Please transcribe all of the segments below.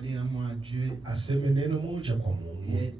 parler un mot à Dieu. Aseme neno moja kwa Mungu. Et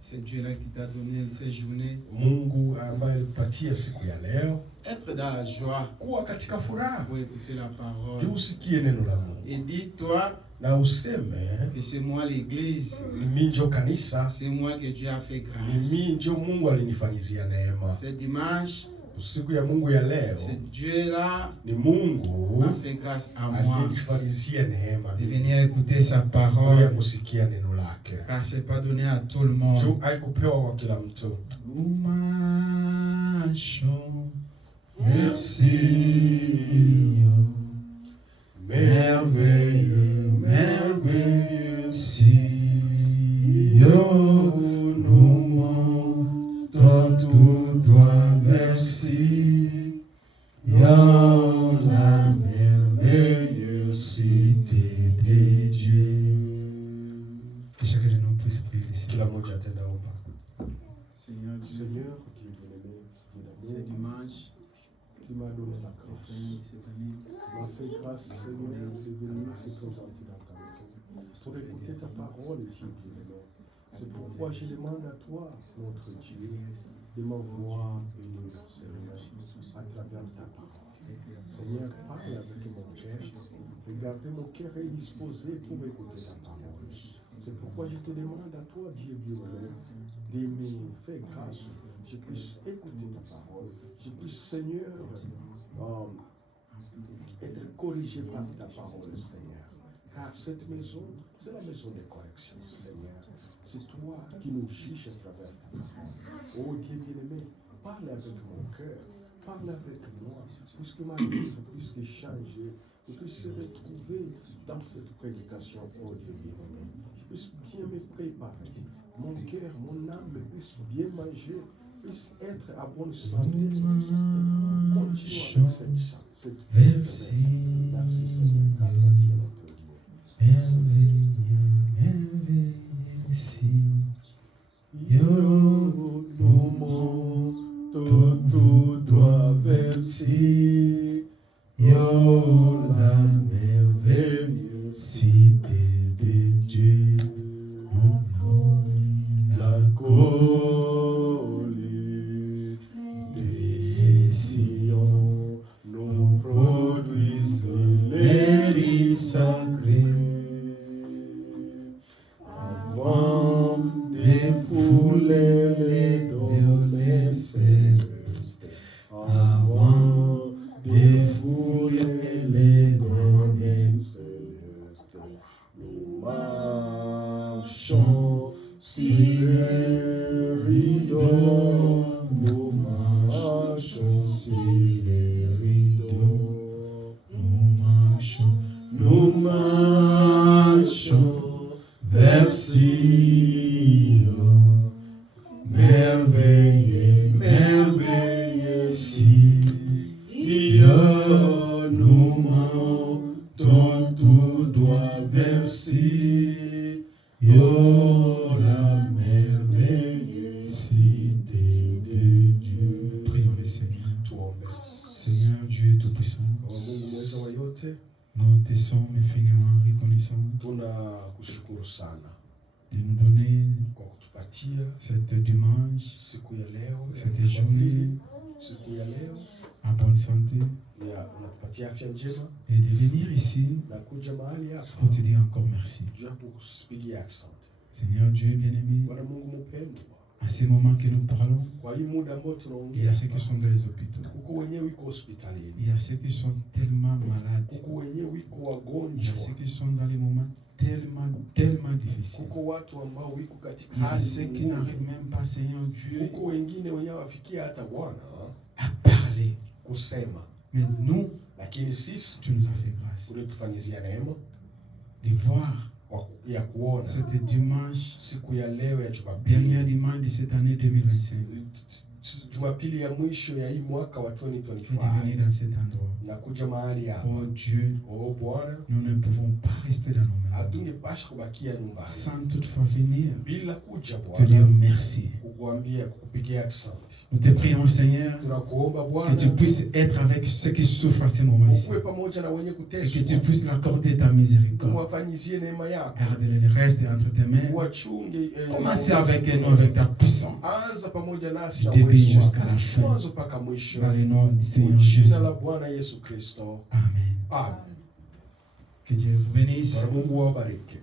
c'est Dieu là qui t'a donné ces journées. Mungu ambaye alikupatia siku ya leo. Être dans la joie. Kuwa katika furaha. Pour écouter la parole. Usikie neno la Mungu. Et dis-toi na useme que c'est moi l'église. Mimi ndio kanisa. C'est moi que Dieu a fait grâce. Mimi ndio Mungu alinifanyizia neema. C'est dimanche. Siku ya Mungu ya leo. C'est Dieu là. Ni Mungu m'a fait grâce à moi. Alinifanyizia neema. De venir écouter sa parole. Ya kusikia neno lake. Car c'est pas donné à tout le monde. Jo haikupewa kwa kila mtu. Nous marchons. Merci. Merveilleux, merveilleux, Seigneur, nous montons tout droit vers Sion, la merveilleuse cité de Dieu. Que chacun de nous puisse prier ici. Seigneur Dieu, c'est dimanche. Tu m'as donné la grâce. Tu m'as fait grâce, Seigneur, de venir se présenter dans ta maison. Pour écouter ta parole, Seigneur. C'est pourquoi je demande à toi, notre Dieu, de m'envoyer bénir, Seigneur, à travers ta parole. Seigneur, parle avec mon cœur. Regardez, mon cœur est disposé pour écouter ta parole. C'est pourquoi je te demande à toi, Dieu bien-aimé, de me faire grâce. Je puisse écouter ta parole. Je puisse, Seigneur, être corrigé par ta parole, Seigneur. Car cette maison, c'est la maison de correction, Seigneur. C'est toi qui nous juges à travers ta parole. Oh Dieu bien-aimé, parle avec mon cœur, parle avec moi, puisque ma vie puisse changer, que je puisse se retrouver dans cette prédication, oh Dieu bien-aimé. Je puisse bien me préparer, mon cœur, mon âme puisse bien manger, puisse être à bonne santé. Continuons avec cette merci. Merci Seigneur. Merveilleux, Seigneur, nous montons tout droit vers Sion, la merveilleuse cité de Dieu. La colline de Sion nous produisent les riz sacrés. Avant de fouler les données célestes, avant de fouler les données célestes, nous marchons sur les rideaux, nous marchons sur les rideaux, nous marchons vers Sion, merveilleux, merveilleux Sion, nous montons tout droit vers Sion, la merveilleuse cité de Dieu. Prions le Seigneur. Seigneur Dieu Tout-Puissant, nous te sommes infiniment reconnaissants de nous donner cette dimanche, cette journée en bonne santé et de venir ici pour te dire encore merci. Seigneur Dieu bien-aimé, à ces moments que nous parlons, il y a ceux qui sont dans les hôpitaux. Il y a ceux qui sont tellement malades. Il y a ceux qui sont dans les moments tellement difficiles. Il y a ceux qui n'arrivent même pas, Seigneur Dieu, à parler. Mais nous, tu nous as fait grâce de voir c'était dimanche, dernier dimanche de cette année 2025. Jumapili ya mwisho ya hii mwaka wa 2025. Oh Dieu, nous ne pouvons pas rester dans nos mains. hatungepasha kubakia nyumbani sans toutefois venir bila kuja te dire Bwana merci. kukuambia kukupigia asante. Nous te prions, Seigneur, Tunakuomba que tu Bwana puisses être avec ceux qui souffrent à ce moment-ci ukuwe pamoja na wenye et que kuteswa, tu puisses leur accorder ta miséricorde. uwafanyizie neema yako, Garde le reste entre tes mains. uwachunge. Commencez avec nous, avec ta puissance, Anza pamoja nasi du na début uwezo jusqu'à wako, la fin. mwanzo mpaka mwisho. Dans le nom du Seigneur Kwa Jésus. jina la Bwana Yesu Kristo, Amen. amen. Que Dieu vous bénisse. Bwana Mungu awabariki.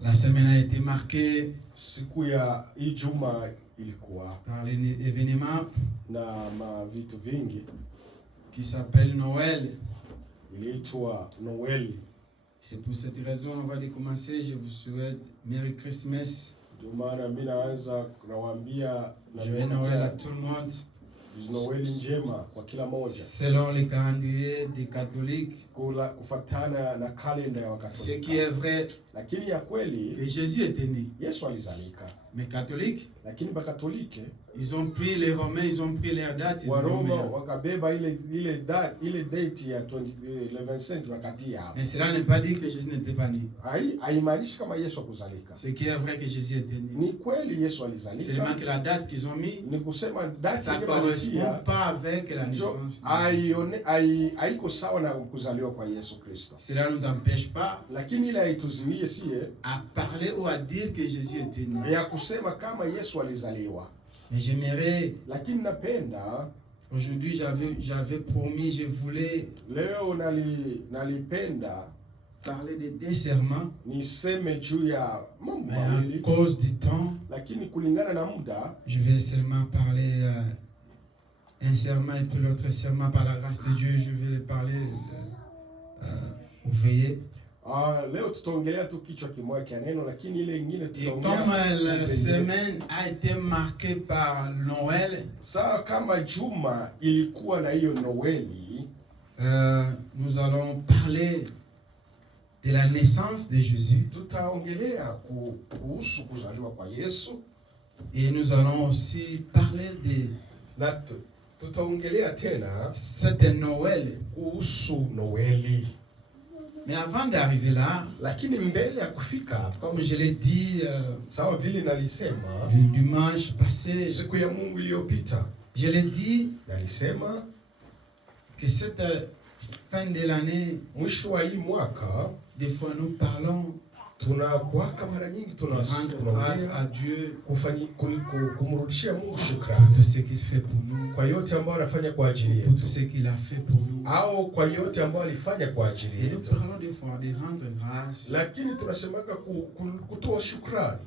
La semaine a été marquée Siku ya Ijumaa ilikuwa par l'événement na vitu vingi, qui s'appelle Noël. iliitwa Noeli. C'est pour cette raison, avant de commencer, je vous souhaite Merry Christmas, Ndio maana mimi naanza nawaambia Joyeux Noël à tout le monde. Noeli njema kwa kila moja, Selon le calendrier des catholiques, kufatana na kalenda ya ce Wakatoliki. qui est vrai, Lakini ya kweli que Jésus était né. Yesu alizalika, Mais catholiques, lakini Bakatoliki ils ont pris les Romains, ils ont pris leur date. Waroma wakabeba ile date ya 25 wakatia hapo. Mais cela n'est pas dit que Jésus n'était pas né. Haimaanishi kama Yesu akuzalika. Ce qui est vrai que Jésus était né. Ni kweli Yesu Seulement alizalika, que la date qu'ils ont mis, ni kusema date ça ne ile correspond walitia pas avec la naissance. haiko sawa na kuzaliwa kwa Yesu Kristo. Cela ne nous empêche pas Lakini ile haituzuie sie à parler ou à dire que Jésus était né. ya kusema kama Yesu alizaliwa. Mais j'aimerais, Lakini napenda aujourd'hui j'avais promis, je voulais leo nalipenda parler des deux serments, niseme juu ya mambo mais à mawili, cause du temps, lakini kulingana na muda je vais seulement parler un serment et puis l'autre serment par la grâce de Dieu, je vais le parler au veillées. leo tutaongelea tu kichwa kimoja kia neno, lakini ile nyingine Et comme tutaongea la semaine a été marquée par Noël, sawa kama juma ilikuwa na hiyo Noeli. nous allons parler de la naissance de Jésus. Tutaongelea kuhusu kuzaliwa kwa Yesu, Et nous allons aussi parler de na tutaongelea tena cette Noël. kuhusu Noeli. Mais avant d'arriver là, Lakini mbele ya kufika, comme je l'ai dit sawa vile nalisema le dimanche passé, siku ya Mungu iliyopita, je l'ai dit nalisema que cette fin de l'année, mwisho wa hii mwaka des fois nous parlons tunakuwaka mara nyingi de rendre grâce à tunaongea Dieu kumrudishia Mungu pour shukrani tout ce qu'il fait pour nous, kwa yote ambayo anafanya kwa ajili pour tout yetu, ce qu'il a fait pour nous. au kwa yote ambayo alifanya kwa ajili Et nous yetu. parlons des fois de rendre grâce Lakini tunasemaka kutoa shukrani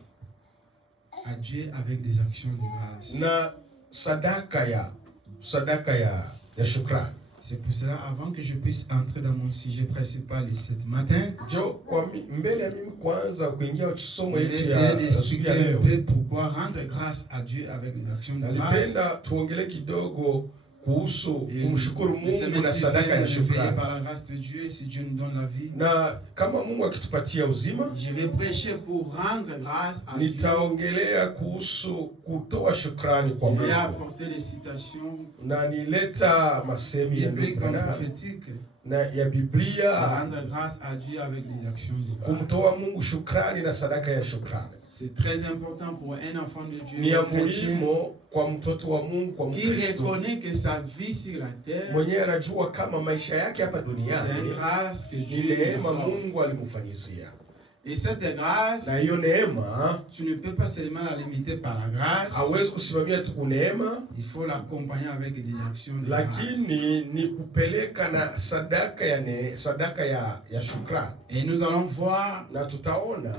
à Dieu avec des actions de grâce. na sadaka ya shukrani. C'est pour cela, avant que je puisse entrer dans mon sujet principal de ce matin, Jo, mbele ya mimi kwanza kuingia somo je vais yetu essayer ya d'expliquer ya un leo, peu pourquoi rendre grâce à Dieu avec des actions de grâce. nalipenda tuongele kidogo kuhusu Et kumshukuru les Mungu semaines na qui sadaka ya viennent, je vais, shukrani. par la grâce de Dieu, si Dieu nous donne la vie, Na kama Mungu akitupatia uzima, je vais prêcher pour rendre grâce à Dieu nitaongelea kuhusu kutoa shukrani kwa et Mungu, apporter des citations na nileta masemi ya bibliques comme Biblia prophétiques, na ya à Biblia, rendre grâce à Dieu avec des actions de grâce. kumtoa Mungu shukrani na sadaka ya shukrani. C'est très important pour un enfant de Dieu, Ni ya un chrétien, muhimu kwa mtoto wa Mungu, kwa qui Mkristo reconnaît que sa vie sur la terre, mwenyewe anajua kama maisha yake hapa c'est une duniani grâce que ni Dieu lui neema accorde. Mungu alimfanyizia, Et cette grâce, na hiyo neema tu ne peux pas seulement la limiter par la grâce, hawezi kusimamia tu kuneema, il faut l'accompagner avec des actions de grâce. lakini ni kupeleka na sadaka ya shukrani. Et nous allons voir Na tutaona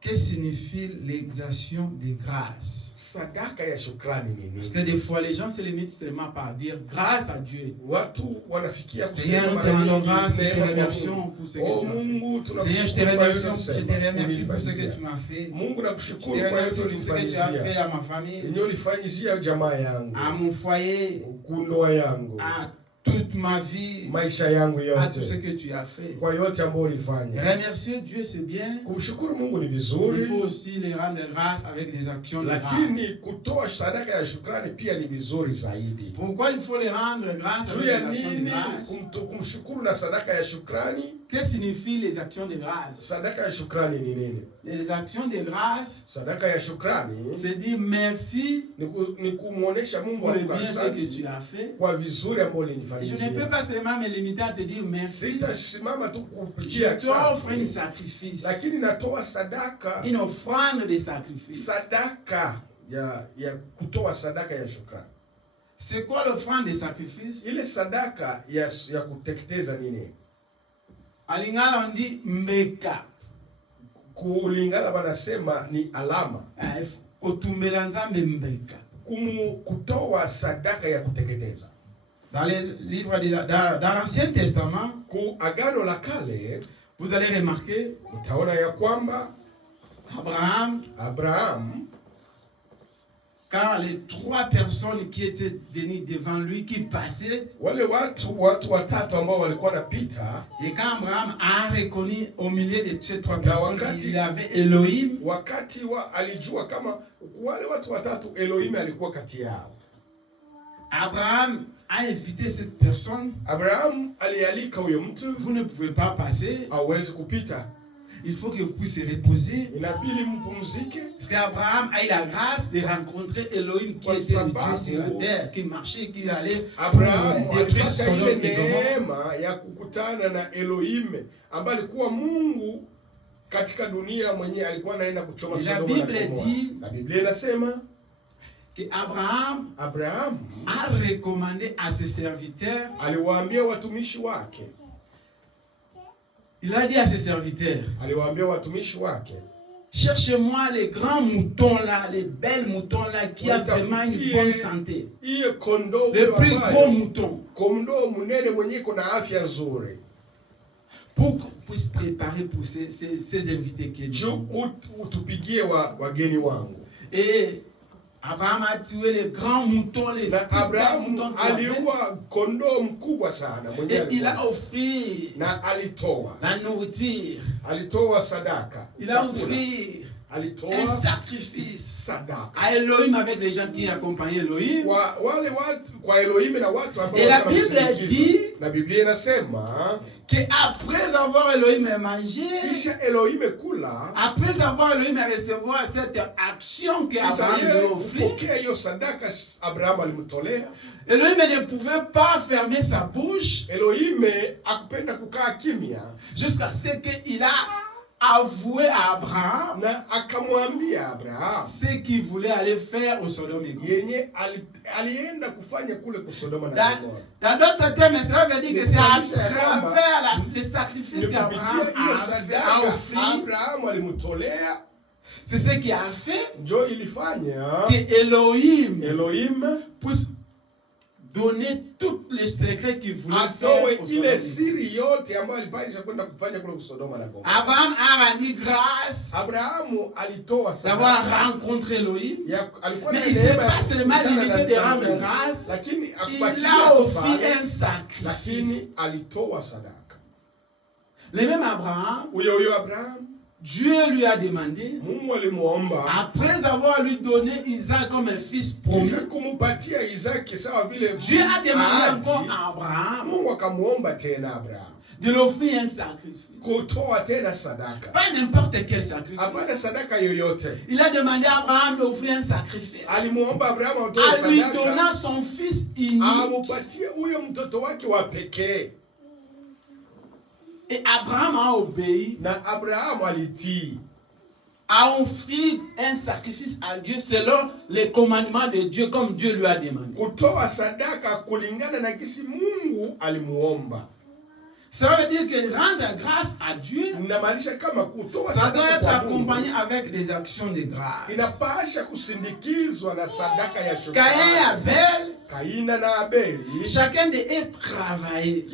que signifie l'exaction de grâce. sadaka ya shukrani ni Parce nini. que des fois, les gens se limitent seulement par dire grâce à Dieu. Watu wanafikia Seigneur, kusema nous te mara rendons nyingi grâce, nous te neema kwa remercions Mungu. pour ce que Oh tu as fait. Mungu, Seigneur, je te tunakushukuru kwa yote remercie pour ce que ulifanizia. tu m'as fait. Mungu Je nakushukuru te kwa yote remercie pour ce que tu as fait ulinifanyizia. à ma famille, Yenye ulifanyizia jamaa yangu, à mon foyer, kundoa yangu, à toute ma vie, maisha yangu à tout ce yote, que tu as fait. kwa yote ambayo ulifanya. Remercier Dieu, c'est bien. Kumshukuru Mungu ni Il vizuri, faut aussi les rendre grâce avec des actions de grâce. lakini kutoa sadaka ya shukrani pia ni vizuri zaidi. Pourquoi il faut les rendre grâce Juu avec ya des actions de nini grâce? kumshukuru na sadaka ya shukrani? que signifient les actions de grâce? Sadaka ya shukrani ni nini? Les actions de grâce, Sadaka ya shukrani c'est dire merci ni kumuonesha Mungu pour le bienfait que tu asante as fait. kwa vizuri ambavyo Je ne peux ulinifanyia. pas seulement me limiter à te dire merci. Sitasimama tu Je kupigia t'offre un asante, sacrifice, lakini natoa sadaka, une offrande de sacrifice. sadaka ya kutoa sadaka ya shukrani. C'est quoi l'offrande de sacrifice? Ile sadaka ya kuteketeza nini? À Lingala, on dit mbeka. Kulingana wanasema ni alama. Kotumbela nzambe mbeka. Kutoa sadaka ya kuteketeza. Dans les livres dans l'Ancien Testament, Ku Agano la Kale, vous allez remarquer, utaona ya kwamba Abraham, quand les 3 personnes qui étaient venues devant lui, qui passaient, wale watu watatu ambao walikuwa napita, et quand Abraham a reconnu au milieu de ces 3 personnes qu'il y avait Elohim, wakati alijua kama wale watu watatu Elohim alikuwa kati yao. Abraham a invité cette personne. Abraham alialika huyo mtu, vous ne pouvez pas passer, hawezi kupita, il faut que vous puissiez reposer. inabidi mpumzike. Parce qu'Abraham a eu la grâce de rencontrer Elohim qui était le Dieu sur la terre, qui marchait, qui allait Abraham détruire alipata Sodome ile et Gomorrhe. neema ya kukutana na Elohim ambaye alikuwa Mungu katika dunia, mwenyewe alikuwa anaenda kuchoma Sodoma na Gomorrhe. Na Biblia inasema que Abraham a recommandé à ses serviteurs, aliwaambia watumishi wake, il a dit à ses serviteurs, aliwaambia watumishi wake, cherchez-moi les grands moutons là, les belles moutons là qui ont vraiment une bonne santé. Le plus gros mouton. Kondoo munene mwenye kuna afya nzuri. Pour qu'on puisse préparer pour ces invités qui sont. Utupigie wageni wangu. Et Abraham a tué les grands moutons, les Abraham aliua kondoo mkubwa sana mwenye. Et il a offert na alitoa la nourriture. Alitoa sadaka. Il a offert un sacrifice sadaka à Elohim avec les gens qui accompagnaient Elohim. Wale watu kwa Elohim na watu ambao. Et la Bible dit, na Biblia inasema que après avoir Elohim mangé, kisha Elohim kula, après avoir Elohim recevoir cette action que Abraham lui offrit, hiyo sadaka Abraham alimtolea, Elohim ne pouvait pas fermer sa bouche. Elohim akupenda kukaa kimya jusqu'à ce qu'il a avoué à Abraham na akamwambia Abraham ce qu'il voulait aller faire au Sodome et Gomorrhe. Yenye alienda kufanya kule ku Sodoma na Gomorrhe. Dans d'autres termes, cela veut dire que c'est à travers les sacrifices qu'Abraham a offert. Abraham alimtolea. C'est ce qui a fait njo ilifanya que Elohim puisse donner tous les secrets qu'il voulait faire au ile siri yote ambayo alipasha kwenda kufanya kule Sodoma na Gomorrhe. Abraham a rendu grâce Abraham alitoa d'avoir rencontré Elohim. Mais il ne s'est pas seulement limité de rendre grâce, il a offert un sacrifice. Lakini alitoa sadaka. Le même Abraham, Dieu lui a demandé, après avoir lui donné Isaac comme un fils promis, Dieu a demandé encore à Abraham de l'offrir un sacrifice. Pas n'importe quel sacrifice. Il a demandé à Abraham d'offrir un sacrifice. En lui donnant son fils unique. Et Abraham a obéi. A offert un sacrifice à Dieu selon les commandements de Dieu, comme Dieu lui a demandé. Ça veut dire que rendre grâce à Dieu, ça doit être accompagné avec des actions de grâce. Caïn et Abel, chacun de eux travaillait.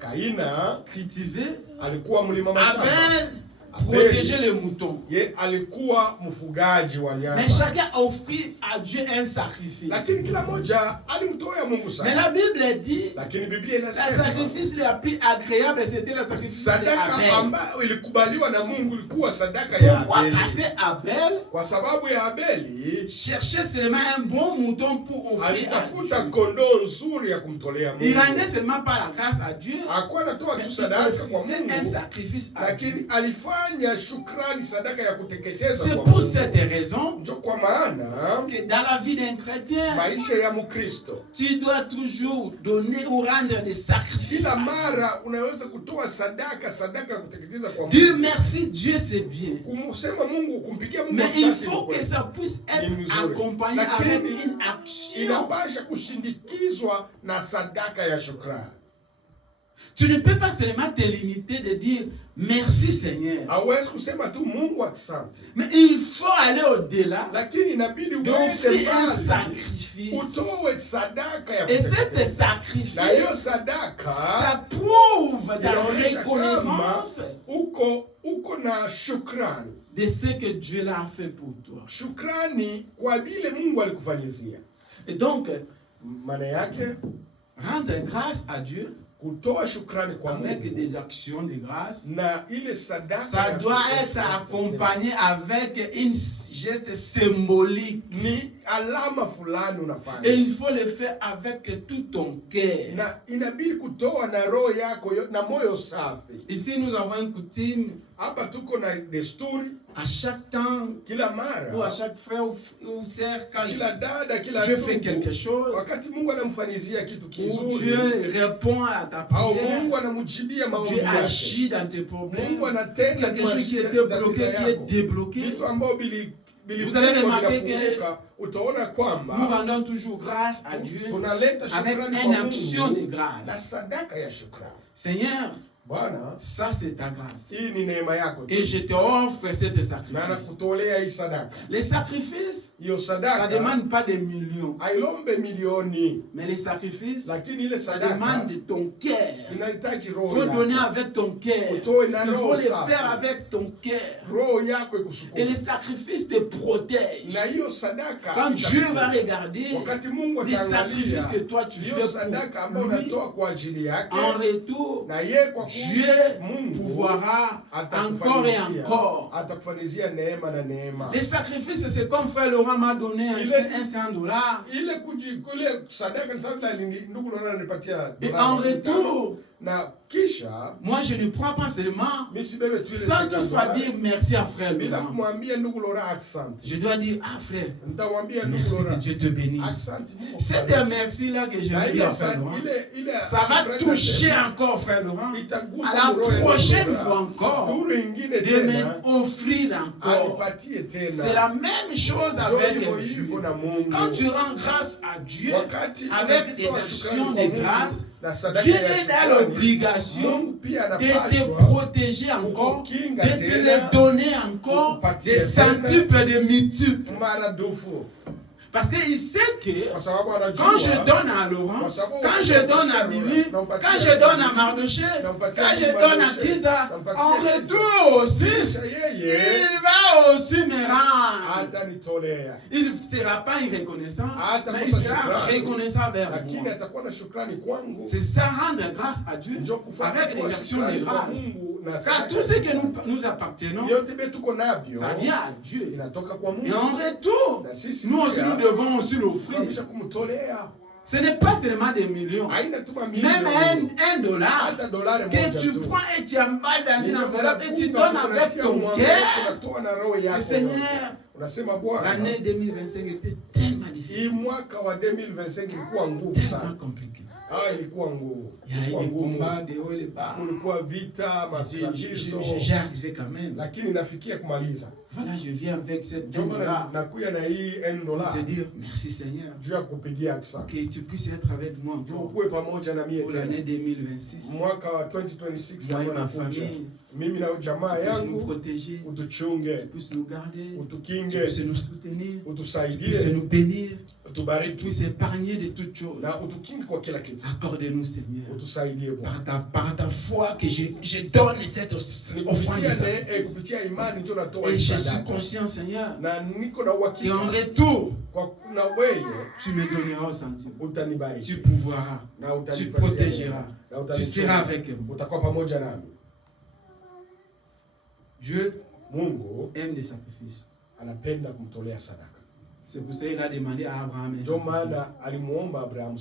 Caïn cultivait, Abel protéger les moutons. Ye alikuwa mfugaji wa nyama. Mais chacun offrit à Dieu un sacrifice. Lakini kila moja alimtoa Mungu Mais sadaka. la Bible dit Lakini Biblia le inasema sacrifice le plus agréable c'était le sacrifice sadaka d'Abel. ambayo ilikubaliwa na Mungu ilikuwa sadaka ya Pourquoi? Abeli. Parce que Abel Kwa sababu ya Abeli cherchait seulement un bon mouton pour offrir à alitafuta Dieu. kondoo nzuri ya kumtolea Il Mungu. rendait seulement par la grâce à Dieu. Hakuwa anatoa Mais tu il sadaka kwa offrait un Mungu, sacrifice à Dieu. lakini alifanya shukrani, sadaka ya kuteketeza C'est kwa pour Mungu. cette raison Ndio kwa maana que dans la vie d'un chrétien, maisha ya Mkristo tu dois toujours donner ou rendre des sacrifices. kila mara unaweza kutoa sadaka ya kuteketeza kwa Dieu Mungu. merci, Dieu c'est bien. Kumsema Mungu, kumpigia Mungu Mais il asante faut ni que kweli. ça puisse être Ni mzuri. accompagné Lakini avec une action. inapasha kushindikizwa na sadaka ya shukrani. Tu ne peux pas seulement te limiter de dire merci Seigneur. Hauwezi kusema tu Mungu asante, Mais il faut aller au-delà, lakini inabidi uende d'offrir un mbali, sacrifice. utoe sadaka ya Et kuteketeza. cet sacrifice, Na hiyo sadaka ça prouve ta inaonyesha reconnaissance kama uko na shukrani, de ce que Dieu l'a fait pour toi. shukrani kwa vile Mungu alikufanyizia. Et donc, Maana yake rendre grâce à Dieu kutoa shukrani kwa avec Mungu des actions de grâce, na ile sadaka ça ya doit kuteketeza être accompagné avec une geste symbolique. ni alama fulani Et unafanya, il faut le faire avec tout ton cœur. na inabidi kutoa na roho yako na moyo safi. Ici, nous avons une coutume Hapa tuko na desturi à chaque temps kila ou à mara, chaque frère ou sœur, quand kila dada, kila Dieu fait quelque ndugu, chose, wakati Mungu anamfanyizia kitu où kizuri Dieu répond à ta au prière, Mungu anamjibia maombi Dieu yake, agit dans tes problèmes, Mungu anatenda quelque chose qui kwa était tatizo bloqué, qui est yako, débloqué. vitu ambavyo Vous allez remarquer que vinafunguka, utaona nous kwamba rendons toujours grâce à Dieu tunaleta avec shukrani une kwa action de Mungu na grâce. sadaka ya shukrani. Seigneur, Bwana, ça c'est ta grâce. hii ni neema yako tu, Et je te offre cette na sacrifice. nakutolea hii sadaka. Les sacrifices, Hiyo ça ne sadaka demande pas des millions. hailombe milioni, Mais les sacrifices, lakini ile ça sadaka demande ton cœur. inahitaji Il roho faut donner yako, avec ton cœur. utoe na Il faut roho le safi, faire avec ton cœur. roho yako Et ikusukuma. les sacrifices te protègent. Na hiyo sadaka Quand Dieu itakupa. va regarder Wakati Mungu les sacrifices ataangalia que toi tu hiyo fais sadaka ambayo pour lui, unatoa kwa ajili yake, en retour, na yeye kwa Dieu Mungu pouvoira encore et atakufanyizia, encore. atakufanyizia neema na neema. Les sacrifices, c'est comme frère Laurent m'a donné un $100. Ile kule sadaka ni sawa vile ndugu Laurent ananipatia Et en retour, na kisha moi je ne prends pas seulement mimi sibebe tu ile sans toutefois $50 dire merci à frère bila Laurent. kumwambia ndugu Laurent asante. Je dois dire, ah frère, Nitamwambia ndugu merci que Laurent Dieu te bénisse. asante. Mungu C'est akubariki. un merci là que je Na veux dire ile à frère Laurent. Ça va shukrani toucher nasema, encore frère Laurent. itagusa À la roho ya prochaine Laurent. fois encore, Turu ingine de tena m'offrir encore. anipatie tena. C'est la même chose Ndio avec hivyo Dieu. hivyo na Mungu. Quand tu rends grâce à Dieu, Wakati avec des unatoa actions shukrani de kwa Mungu grâce, na sadaka Dieu ya est dans shukrani, l'obligation Mungu pia de te anapaswa protéger encore, de kukukinga te tena, le donner encore kukupatia des tena, centuples de multiples. maradufu. Parce qu'il sait que Kwa sababu anajua quand je donne à Laurent, quand je donne à Billy, quand je donne à Mardoché, quand je donne à Kiza, en retour aussi, kisha yeye il va aussi me rendre. atanitolea, Il ne sera pas irreconnaissant, Hata mais il kosa sera shukrani, reconnaissant vers lakini moi. atakuwa na shukrani kwangu. C'est ça, rendre grâce à Dieu Ndio kufanya avec kwa des actions shukrani de kwa grâce. Mungu na Car sadaka tout ce ya que shukrani. nous appartenons, Yote be tuko navyo ça vient à Dieu. inatoka kwa Et en Mungu, retour, na sisi nous aussi pia nous devons aussi l'offrir. tunabisha kumtolea. Ce n'est pas seulement des millions, Haina tuma même milioni, un dollar hata dolari que moja tu tu. prends et tu emballes dans une enveloppe et tu Unafunga, donnes avec unatia ton mwanga, cœur. unatoa na roho Le yako. Seigneur, Unasema Bwana, l'année 2025 était tellement hii difficile, mwaka wa 2025 ilikuwa ngumu tellement sana. compliqué. Ilikuwa ngumu. Il y a eu Ilikuwa des ngumu. combats, des hauts et des bas. Kulikuwa vita, matatizo, J'ai arrivé quand même. lakini nafikia kumaliza. Voilà, je viens avec cette Ndio maana $1 nakuya na hii pour $1 te dire merci Seigneur. juu ya kupigia asante. Que tu puisses être avec moi Juu encore ukuwe pamoja na mie pour tena. l'année 2026. Mwaka wa 2026 Moi et ambao ma unakuja. famille, Mimi na jamaa tu puisses nous yangu protéger, tu utuchunge, puisses nous garder, tu utukinge, puisses nous soutenir, tu utusaidie puisses nous bénir. tu puisses épargner de toutes choses. Accorde-nous, Seigneur, par ta foi que je donne cette offrande. Et je suis conscient, Seigneur, qu'en retour, tu me donneras au centime. Tu pouvoiras, tu protégeras, tu seras avec moi. Dieu aime les sacrifices. C'est pour ça qu'il a demandé à Abraham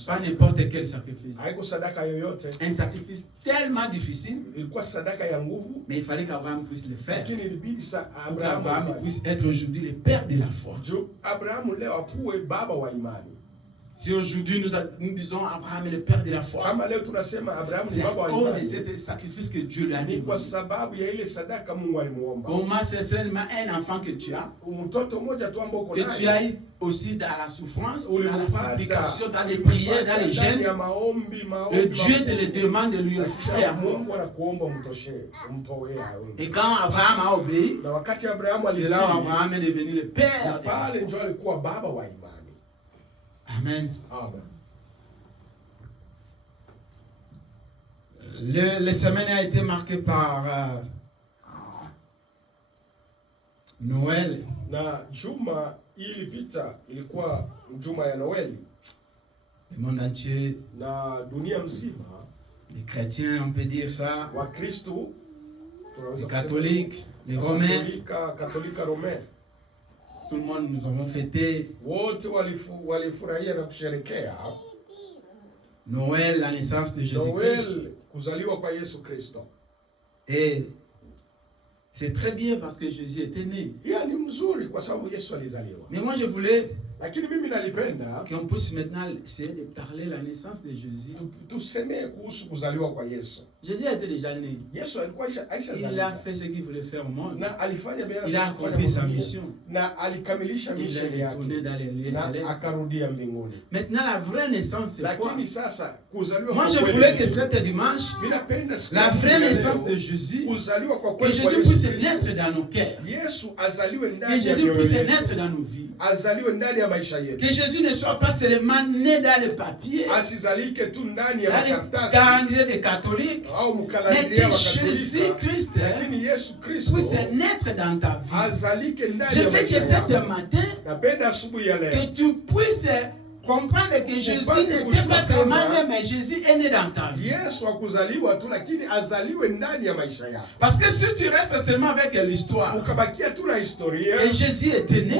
pas n'importe quel sacrifice. Un sacrifice tellement difficile, mais il fallait qu'Abraham puisse le faire. Pour qu'Abraham puisse être aujourd'hui le père de la foi. Si aujourd'hui nous disons Abraham est le père de la foi, c'est à cause de ce sacrifice que Dieu lui a demandé. Comment c'est seulement un enfant que tu as, que tu ailles aussi dans la souffrance, dans la supplication, dans les prières, dans les jeûnes, et Dieu te le demande de lui faire. Et quand Abraham a obéi, c'est là où Abraham est devenu le père de la foi. Amen. Le semaine a été marquée par Noël. Le monde entier, les chrétiens, on peut dire ça, les catholiques, les romains, tout le monde, nous avons fêté Noël, la naissance de Jésus-Christ. Et c'est très bien parce que Jésus était né. Mais moi je voulais qu'on puisse maintenant essayer de parler de la naissance de Jésus. Jésus était déjà né. Il a fait ce qu'il voulait faire au monde. Il a accompli sa mission. Il est retourné dans les lieux célestes. Maintenant, la vraie naissance, c'est quoi? Moi, je voulais que cet dimanche, la vraie naissance de Jésus, que Jésus puisse naître dans nos cœurs. Que Jésus puisse naître dans nos vies. Que Jésus ne soit pas seulement né dans les papiers, dans les calendriers des catholiques, mais que Jésus-Christ puisse naître dans ta vie. Je veux que cet matin, que tu puisses comprendre que Jésus n'était pas seulement né, mais Jésus est né dans ta vie. Parce que si tu restes seulement avec l'histoire, que Jésus était né, et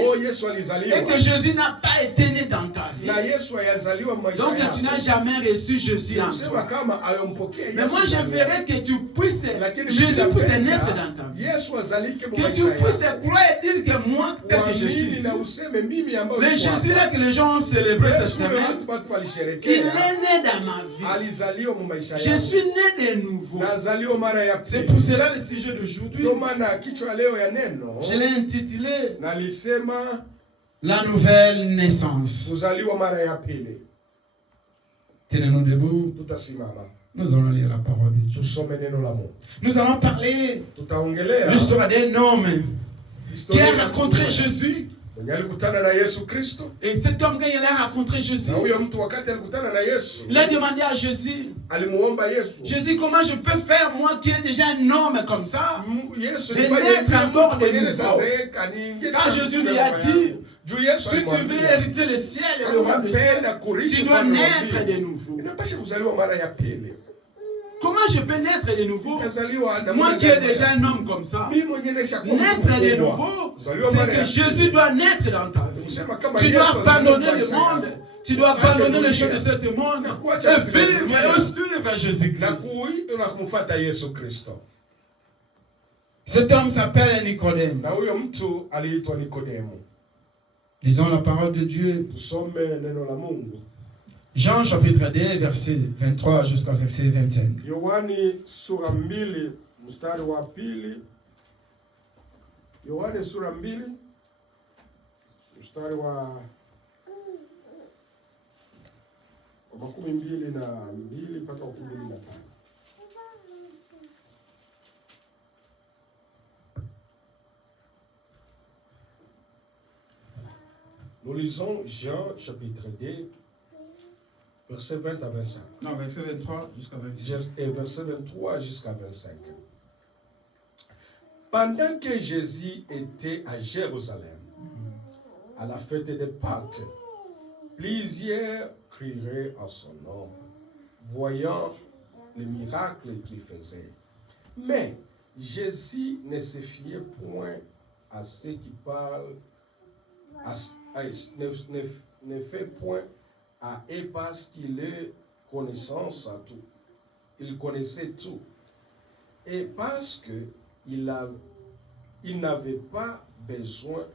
que Jésus n'a pas été né dans ta vie, donc tu n'as jamais reçu Jésus en toi. Mais moi je verrais que tu puisses, Jésus puisse naître dans ta vie. Que tu puisses croire et dire que moi, tel que je suis ici, le Jésus là que les gens ont célébré cette semaine, il est né dans ma vie. Je suis né de nouveau. C'est pour cela le sujet d'aujourd'hui, je l'ai intitulé La nouvelle naissance. Tenez-nous debout. Nous allons lire la parole de Dieu. Nous allons parler de l'histoire d'un homme qui a rencontré Jésus. Et cet homme, quand il a rencontré Jésus, il a demandé à Jésus, Jésus, comment je peux faire, moi qui ai déjà un homme comme ça, de naître encore de nouveau? Quand Jésus lui a dit, si tu veux hériter le ciel et le royaume du ciel, tu dois naître de nouveau. Comment je peux naître de nouveau? Moi qui ai déjà un homme comme ça. Naître de nouveau, c'est que Jésus doit naître dans ta vie. Tu dois abandonner le monde. Tu dois abandonner les choses de ce monde et vivre et suivre Jésus-Christ. Cet homme s'appelle Nicodème. Lisons la parole de Dieu. Jean chapitre 2, verset 23 jusqu'au verset 25. Yohane sura 2 mstari wa pili. Yohane sura 2 mstari wa 22 mpaka 25. Nous lisons Jean chapitre 2, verset 20 à 25. Non, verset 23 jusqu'à 25. Et verset 23 jusqu'à 25. Pendant que Jésus était à Jérusalem, à la fête de Pâques, plusieurs crieraient en son nom, voyant les miracles qu'il faisait. Mais Jésus ne se fiait point à ceux qui parlent, ne fait point à eux parce qu'il ait connaissance à tout. Il connaissait tout. Et parce qu'il n'avait pas besoin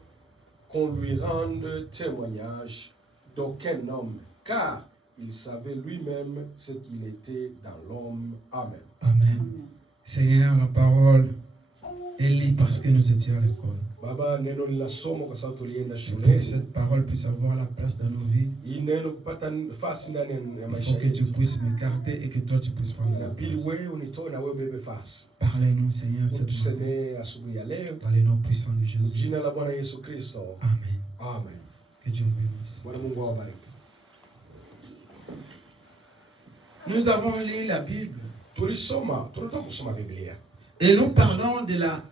qu'on lui rende témoignage d'aucun homme, car il savait lui-même ce qu'il était dans l'homme. Amen. Amen. Seigneur, la parole est libre parce que nous étions à l'école. Que cette parole puisse avoir la place dans nos vies. Il faut que tu puisses me garder et que toi tu puisses prendre la place. Parlez-nous, Seigneur, cette journée. Dans les noms puissants de Jésus. Amen. Amen. Que Dieu bénisse. Nous avons lu la Bible. Et nous parlons de la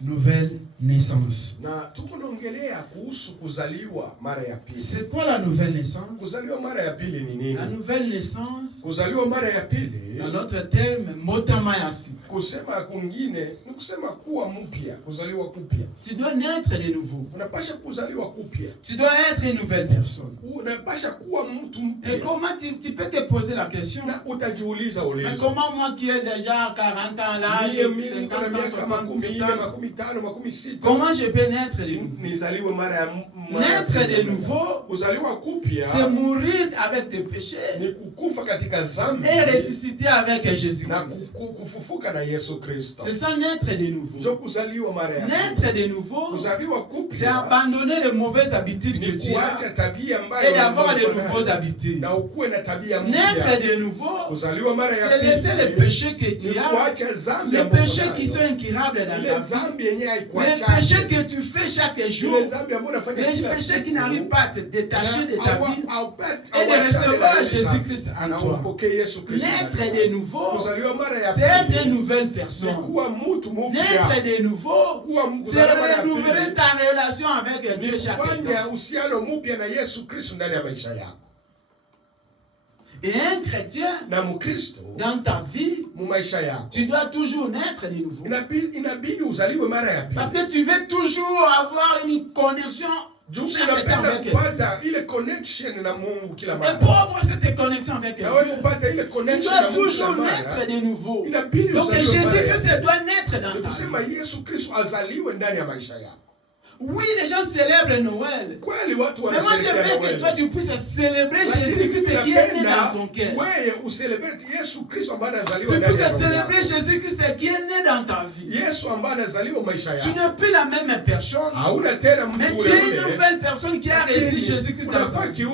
nouvelle naissance. C'est quoi la nouvelle naissance? La nouvelle naissance, dans notre terme, motamayasi. Tu dois naître de nouveau. Tu dois être une nouvelle personne. Et comment tu peux te poser la question? Mais comment moi qui ai déjà 40 ans là, 50 ans, 67 ans, comment je peux naître de nouveau? Naître de nouveau, c'est mourir avec tes péchés et ressusciter avec Jésus-Christ. C'est ça, naître de nouveau. Naître de nouveau, c'est abandonner les mauvaises habitudes que tu as et d'avoir de nouveaux habitudes. Naître de nouveau, c'est laisser les péchés que tu as, les péchés qui sont incurables dans ta vie, les péchés que tu fais chaque jour, les péchés qui n'arrivent pas à te détacher de ta vie et de recevoir Jésus-Christ en toi. Naître de nouveau, c'est être une nouvelle personne. Naître de nouveau, c'est renouveler ta relation avec Dieu chaque temps. Et un chrétien, dans ta vie, tu dois toujours naître de nouveau. Parce que tu veux toujours avoir une connexion chaque temps avec Dieu. Et pour avoir cette connexion avec Dieu, tu dois toujours naître de nouveau. Donc Jésus-Christ doit naître dans ta vie. Oui, les gens célèbrent Noël. Mais moi, je veux que toi, tu puisses célébrer Jésus-Christ qui est né dans ton cœur. Tu puisses célébrer Jésus-Christ qui est né dans ta vie. Tu n'es plus la même personne. Mais tu es une nouvelle personne qui a reçu Jésus-Christ dans sa vie. Et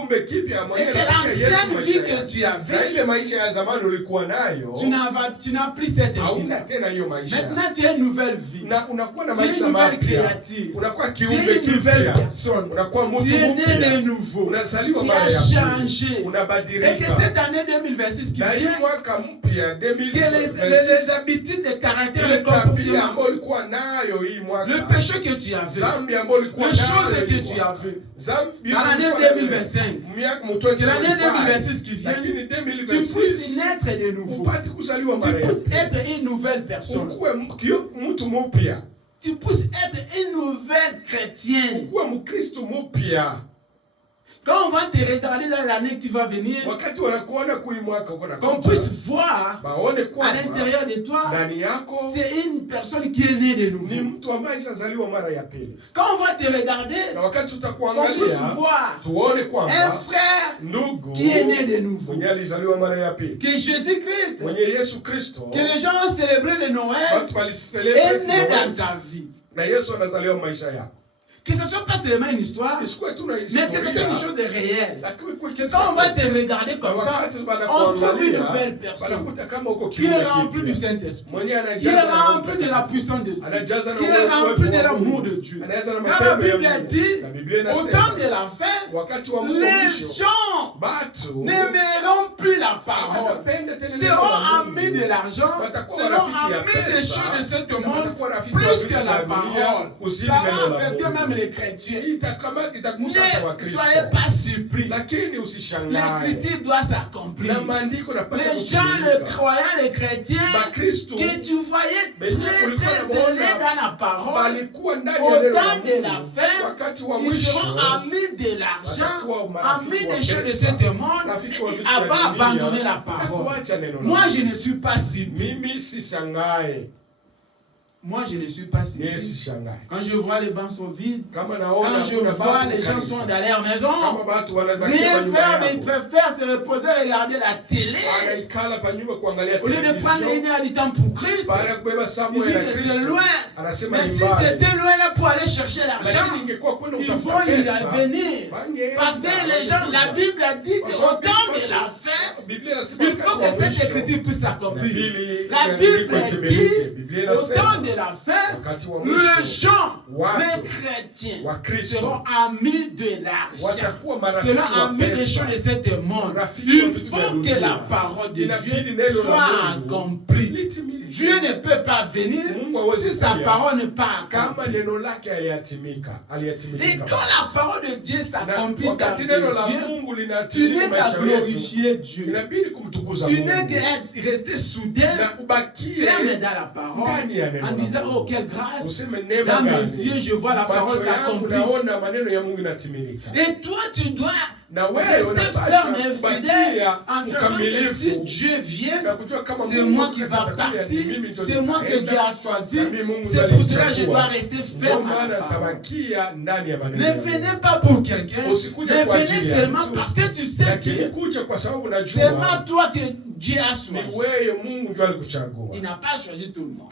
que l'ancienne vie que tu avais, tu n'as plus cette vie. Maintenant, tu as une nouvelle vie. Tu es une nouvelle créature. Tu es une nouvelle personne. Tu es né de nouveau. Tu as changé. Et que cette année 2026 qui vient, que les habitudes, les caractères, les comportements, le péché que tu avais, les choses que tu avais, dans l'année 2025, que l'année 2026 qui vient, tu puisses naître de nouveau. Tu puisses être une nouvelle personne. Tu puisses être une nouvelle chrétienne. Quand on va te regarder dans l'année qui va venir, qu'on puisse voir à l'intérieur de toi, c'est une personne qui est née de nouveau. Quand on va te regarder, qu'on puisse voir un frère qui est né de nouveau. Que Jésus-Christ, que les gens ont célébré le Noël, est né dans ta vie. Que ce ne soit pas seulement une histoire, mais que ce soit une chose réelle. Quand on va te regarder comme ça, on trouve une nouvelle personne qui est remplie du Saint-Esprit, qui est remplie de la puissance de Dieu, qui est remplie de l'amour de Dieu. Quand la Bible dit, au temps de la fin, les gens n'aimeront plus la parole, seront amis de l'argent, seront amis des choses de ce monde, plus que la parole. Ça va affecter même les chrétiens. Ne soyez pas surpris. L'écriture doit s'accomplir. Les gens, les croyants, les chrétiens, que tu voyais très zélés dans la parole, au temps de la fin, ils seront amis de l'argent, amis des choses de ce monde, avant d'abandonner la parole. Moi, je ne suis pas surpris. Moi, je ne suis pas surpris. Quand je vois les bancs sont vides, quand je vois les gens sont dans leur maison, rien faire, mais ils préfèrent se reposer et regarder la télé. Au lieu de prendre une heure du temps pour Christ, ils disent que c'est loin. Mais si c'était loin là pour aller chercher l'argent, ils vont y revenir. Parce que les gens, la Bible a dit qu'au temps de la fin, il faut que cette écriture puisse s'accomplir. La Bible dit, au temps de la fin, les gens, les chrétiens, seront amis de l'argent, seront amis des choses de ce monde. Il faut que la parole de Dieu soit accomplie. Dieu ne peut pas venir si sa parole n'est pas accomplie. Et quand la parole de Dieu s'accomplit dans tes yeux, tu n'es qu'à glorifier Dieu. Tu n'es qu'à rester soudé, ferme dans la parole, en disant, oh, quelle grâce, dans mes yeux, je vois la parole s'accomplir. Et toi, tu dois rester ferme et fidèle en sachant que si Dieu vient, c'est moi qui va partir, c'est moi que Dieu a choisi, c'est pour cela que je dois rester ferme à la parole. Ne venez pas pour quelqu'un, ne venez seulement parce que tu sais que c'est seulement toi que Dieu a choisi. Il n'a pas choisi tout le monde.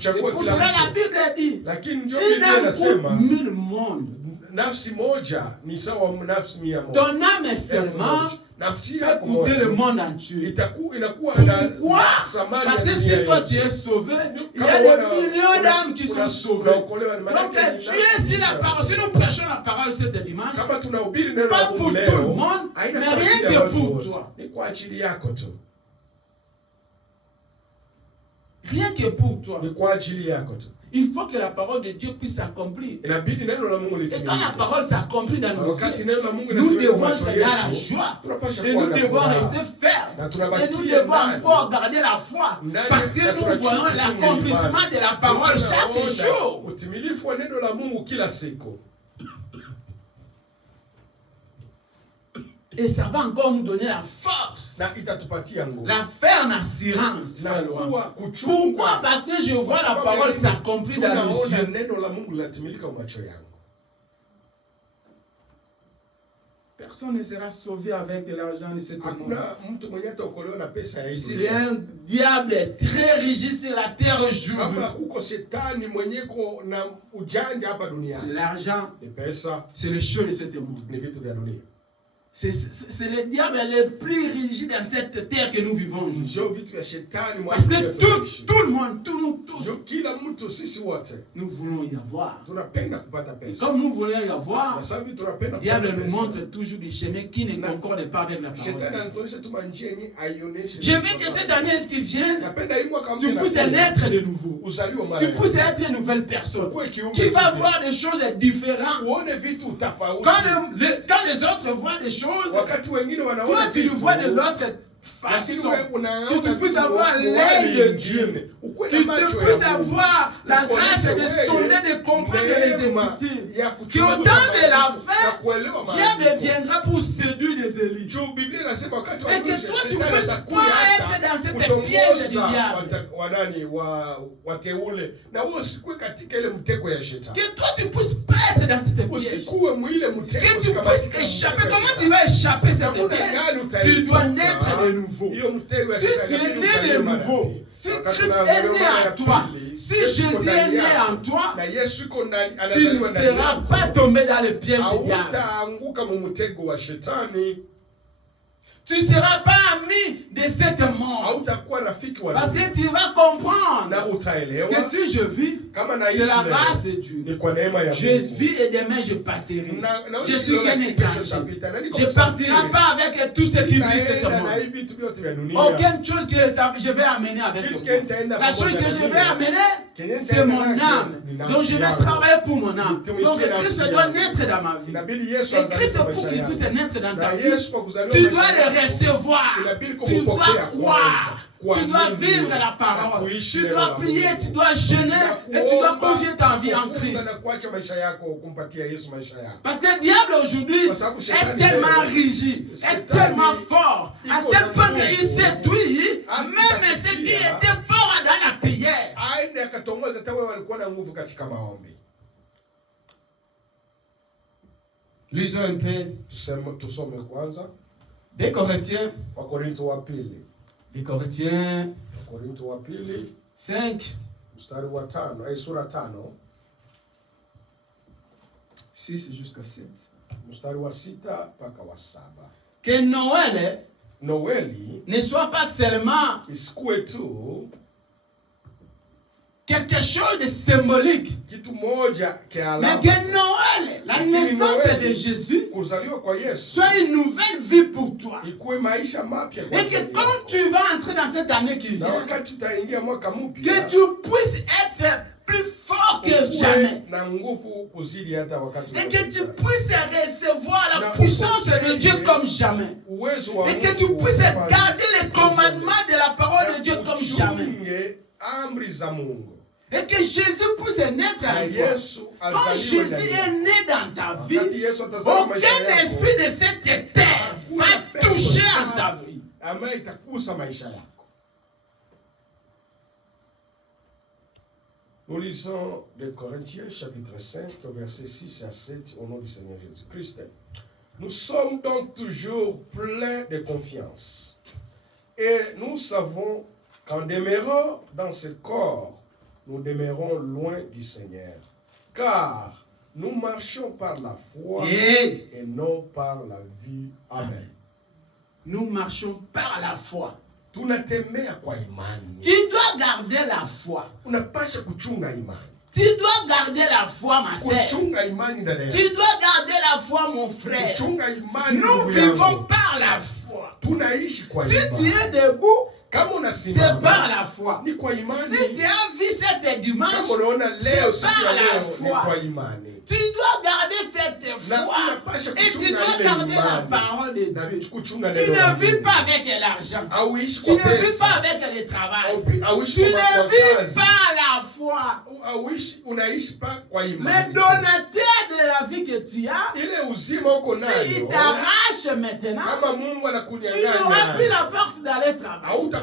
C'est pour cela que la Bible dit, il n'aime pour 1000 mondes. Ton âme est seulement écouter le monde entier. Pourquoi? Parce que si toi tu es sauvé, il y a des millions d'âmes qui sont sauvées. Donc tu es, si nous prêchons la parole ce dimanche, pas pour tout le monde, mais rien que pour toi. Rien que pour toi. Il faut que la parole de Dieu puisse s'accomplir. Et quand la parole s'accomplit dans nos vies, nous devons être dans la joie. Et nous devons rester fermes. Et nous devons encore garder la foi. Parce que nous voyons l'accomplissement de la parole chaque jour. Et ça va encore nous donner la force, la ferme assurance. Pourquoi? Parce que je vois la parole s'accomplir dans nos yeux. Personne ne sera sauvé avec de l'argent de ce monde. S'il y a un diable très rigide sur la terre aujourd'hui, c'est l'argent, c'est le show de ce monde. C'est le diable le plus rigide dans cette terre que nous vivons aujourd'hui. Parce que tout le monde, nous tous, nous voulons y avoir. Comme nous voulons y avoir, le diable nous montre toujours des chemins qui ne concordent pas avec la parole. Je veux que cette année qui vient, tu puisses naître de nouveau. Tu puisses être une nouvelle personne qui va voir des choses différentes. Quand les autres voient des choses, toi tu le vois de l'autre façon, que tu puisses avoir l'œil de Dieu, que tu puisses avoir la grâce de sonder, de comprendre les Écritures, qu'au temps de la fin, Dieu viendra pour séduire les élites. Et que toi tu ne puisses pas être dans cette piège du diable. Que toi tu ne puisses pas être dans cette piège. Que tu puisses échapper. Comment tu vas échapper cette piège? Tu dois naître de de nouveau, si tu es né de nouveau, si Christ est né en toi, si Jésus est né en toi, tu ne seras pas tombé dans le piège du diable. Tu ne seras pas ami de cette mort. Parce que tu vas comprendre que si je vis, c'est la grâce de Dieu. Je vis et demain je passerai. Je suis qu'un étranger. Je ne partirai pas avec tout ce qui vit cette mort. Aucune chose que je vais amener avec moi. La chose que je vais amener, c'est mon âme. Donc je vais travailler pour mon âme. Donc Christ doit naître dans ma vie. Et Christ, pour qu'il puisse naître dans ta vie, tu dois le recevoir. Tu dois croire. Tu dois vivre la parole. Tu dois prier, tu dois jeûner et tu dois confier ta vie en Christ. Parce que le diable aujourd'hui est tellement rigide, est tellement fort, à tel point qu'il séduit même ceux qui étaient forts dans la prière. Lisons un peu. Des Corinthiens. Des Corinthiens 5. 6 jusqu'à 7. Que Noël ne soit pas seulement quelque chose de symbolique, mais que Noël, la naissance de Jésus, soit une nouvelle vie pour toi. Et que quand tu vas entrer dans cette année qui vient, que tu puisses être plus fort que jamais. Et que tu puisses recevoir la puissance de Dieu comme jamais. Et que tu puisses garder les commandements de la parole de Dieu comme jamais. Et que Jésus puisse naître en toi. Quand Jésus est né dans ta vie, aucun esprit de cette terre va toucher en ta vie. Nous lisons de Corinthiens chapitre 5, versets 6 à 7 au nom du Seigneur Jésus-Christ. Nous sommes donc toujours pleins de confiance. Et nous savons qu'en demeurant dans ce corps, nous demeurons loin du Seigneur. Car nous marchons par la foi et non par la vue. Amen. Nous marchons par la foi. Tu dois garder la foi. Tu dois garder la foi, ma sœur. Tu dois garder la foi, mon frère. Nous vivons par la foi. Si tu es debout, c'est par la foi. Si tu as vu cette dimanche, c'est par la foi. Tu dois garder cette foi et tu dois garder la parole de Dieu. Tu ne vis pas avec l'argent. Tu ne vis pas avec le travail. Tu ne vis pas la foi. Le donateur de la vie que tu as, s'il t'arrache maintenant, tu n'auras plus la force d'aller travailler.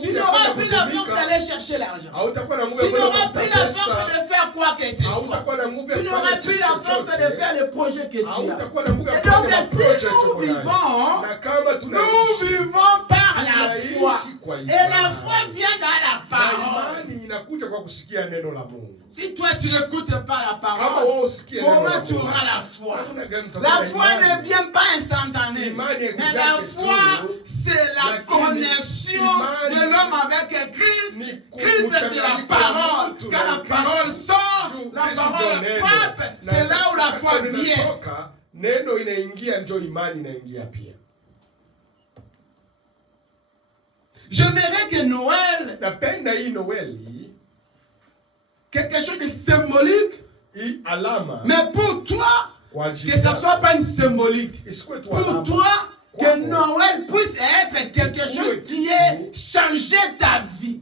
Tu n'auras plus la force d'aller chercher l'argent. Tu n'auras plus la force de faire quoi que ce soit. Tu n'auras plus la force de faire le projet que tu as. Et donc si nous vivons par la foi. Et la foi vient dans la parole. Si toi tu n'écoutes pas la parole, comment tu auras la foi? La foi ne vient pas instantanée. Mais la foi, c'est la connexion de l'homme avec Christ. Christ, c'est la parole. Quand la parole sort, la parole frappe, c'est là où la foi vient. J'aimerais que Noël, quelque chose de symbolique, mais pour toi, que ce ne soit pas une symbolique. Pour toi, que Noël puisse être quelque chose qui ait changé ta vie.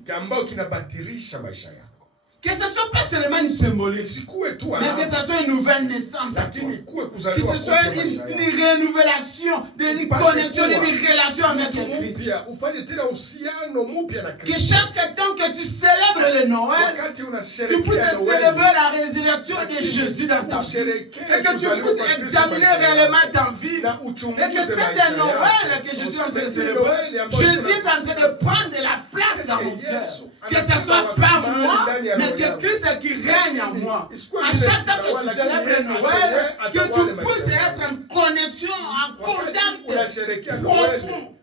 Que ce ne soit pas seulement une symbolique, mais que ce soit une nouvelle naissance. Que ce soit une renouvelation, une connexion, une relation avec Christ. Que chaque temps que tu célèbres le Noël, tu puisses célébrer la résurrection de Jésus dans ta vie. Et que tu puisses examiner réellement ta vie. Et que c'est un Noël que je suis en train de célébrer. Jésus est en train de prendre de la place dans mon cœur. Que ce soit pas moi, mais que Christ qui règne en moi. À chaque fois que tu célèbres Noël, que tu puisses être en connexion, en contact profond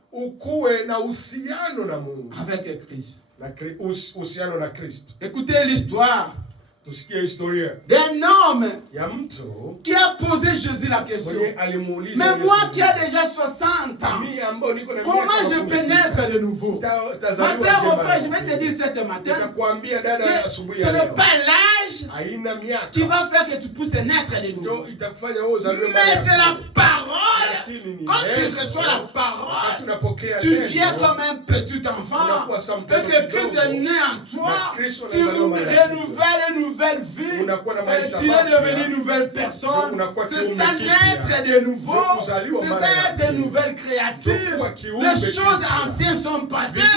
avec Christ. Écoutez l'histoire d'un homme qui a posé Jésus la question. Mais moi qui ai déjà 60 ans, comment je pénètre de nouveau? Ma soeur, mon frère, je vais te dire ce matin que ce n'est pas l'âge qui va faire que tu puisses naître de nouveau. Mais c'est la parole. Quand tu reçois la parole, tu viens comme un petit enfant. Et que Christ est né en toi, tu renouvelles une nouvelle vie. Tu es devenu une nouvelle personne. C'est ça naître de nouveau. C'est ça être une nouvelle créature. Les choses anciennes sont passées.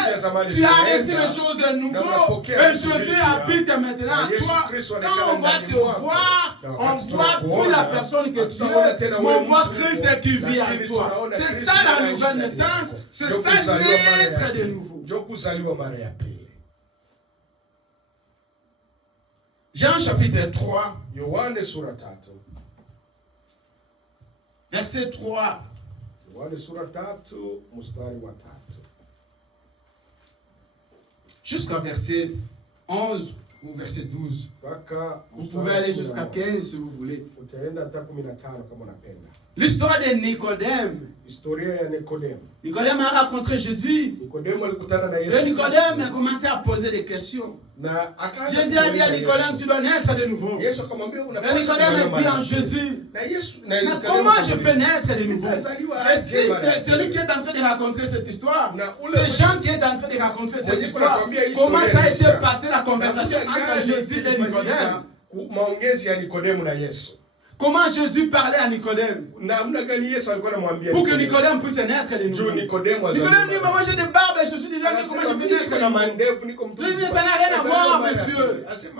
Tu as reçu les choses nouveaux. Et Jésus habite maintenant en toi. Quand on va te voir, on ne voit plus la personne que tu es, mais on voit Christ qui vit en toi. C'est ça la nouvelle naissance. C'est ça naître de nouveau. Jean chapitre 3, verset 3. Jusqu'à verset 11 ou verset 12. Vous pouvez aller jusqu'à 15 si vous voulez. L'histoire de Nicodème. Nicodème a rencontré Jésus. Et Nicodème a commencé à poser des questions. Jésus a dit à Nicodème, tu dois naître de nouveau. Et Nicodème a dit en Jésus, mais comment je peux naître de nouveau? Et si c'est celui qui est en train de raconter cette histoire, c'est Jean qui est en train de raconter cette histoire, comment ça a été passé la conversation entre Jésus et Nicodème? Comment Jésus parlait à Nicodème pour que Nicodème puisse naître de nouveau? Nicodème dit, mais moi j'ai des barbes et je suis déjà né, comment je peux naître de nouveau? Ça n'a rien à voir, monsieur. C'est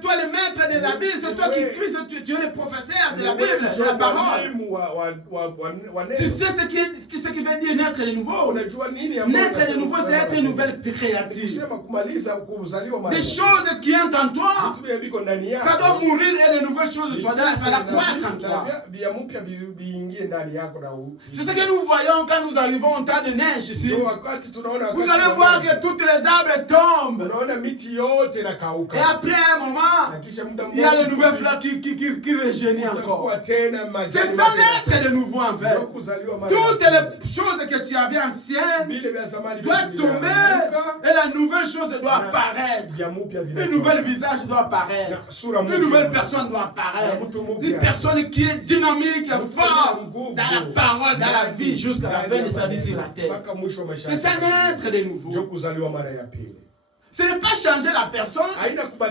toi le maître de la Bible, c'est toi qui crie, tu es le professeur de la Bible, de la parole. Tu sais ce qui veut dire naître de nouveau? Naître de nouveau, c'est être une nouvelle créature. Des choses qui entrent en toi, ça doit mourir et de nouvelles choses ça doit croître en toi. C'est ce que nous voyons quand nous arrivons au temps de neige ici. Vous allez voir que toutes les arbres tombent. Et après un moment, il y a de nouvelles fleurs qui régénèrent encore. C'est ça naître de nouveau en fait. Toutes les choses que tu avais anciennes doivent tomber et la nouvelle chose doit apparaître. Un nouvel visage doit apparaître. Une nouvelle personne doit apparaître. Une personne qui est dynamique, forte dans la parole, dans la vie, jusqu'à la fin de sa vie sur la terre. C'est ça naître de nouveau. Ce n'est pas changer la personne,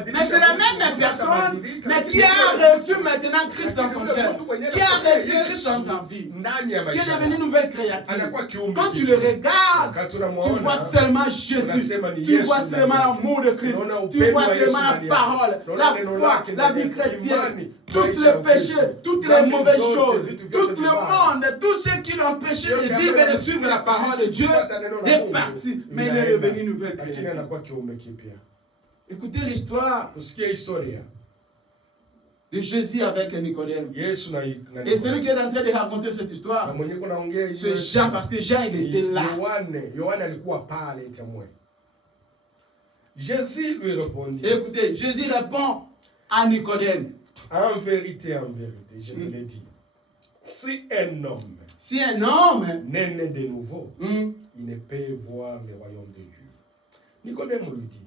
mais c'est la même personne, mais qui a reçu maintenant Christ dans son cœur, qui a reçu Christ dans ta vie, qui est devenu une nouvelle créature. Quand tu le regardes, tu vois seulement Jésus, tu vois seulement l'amour de Christ, tu vois seulement la parole, la foi, la vie chrétienne, tous les péchés, toutes les mauvaises choses, tout le monde, tous ceux qui l'ont empêché de vivre et de suivre la parole de Dieu, est parti, mais il est devenu une nouvelle créature. Écoutez l'histoire de Jésus avec Nicodème. Et celui qui est en train de raconter cette histoire, c'est Jean, parce que Jean il était là. Jésus lui répondit. Écoutez, Jésus répond à Nicodème. En vérité, je te l'ai dit. Si un homme n'est né de nouveau, il ne peut voir le royaume de Dieu. Nicodème lui dit,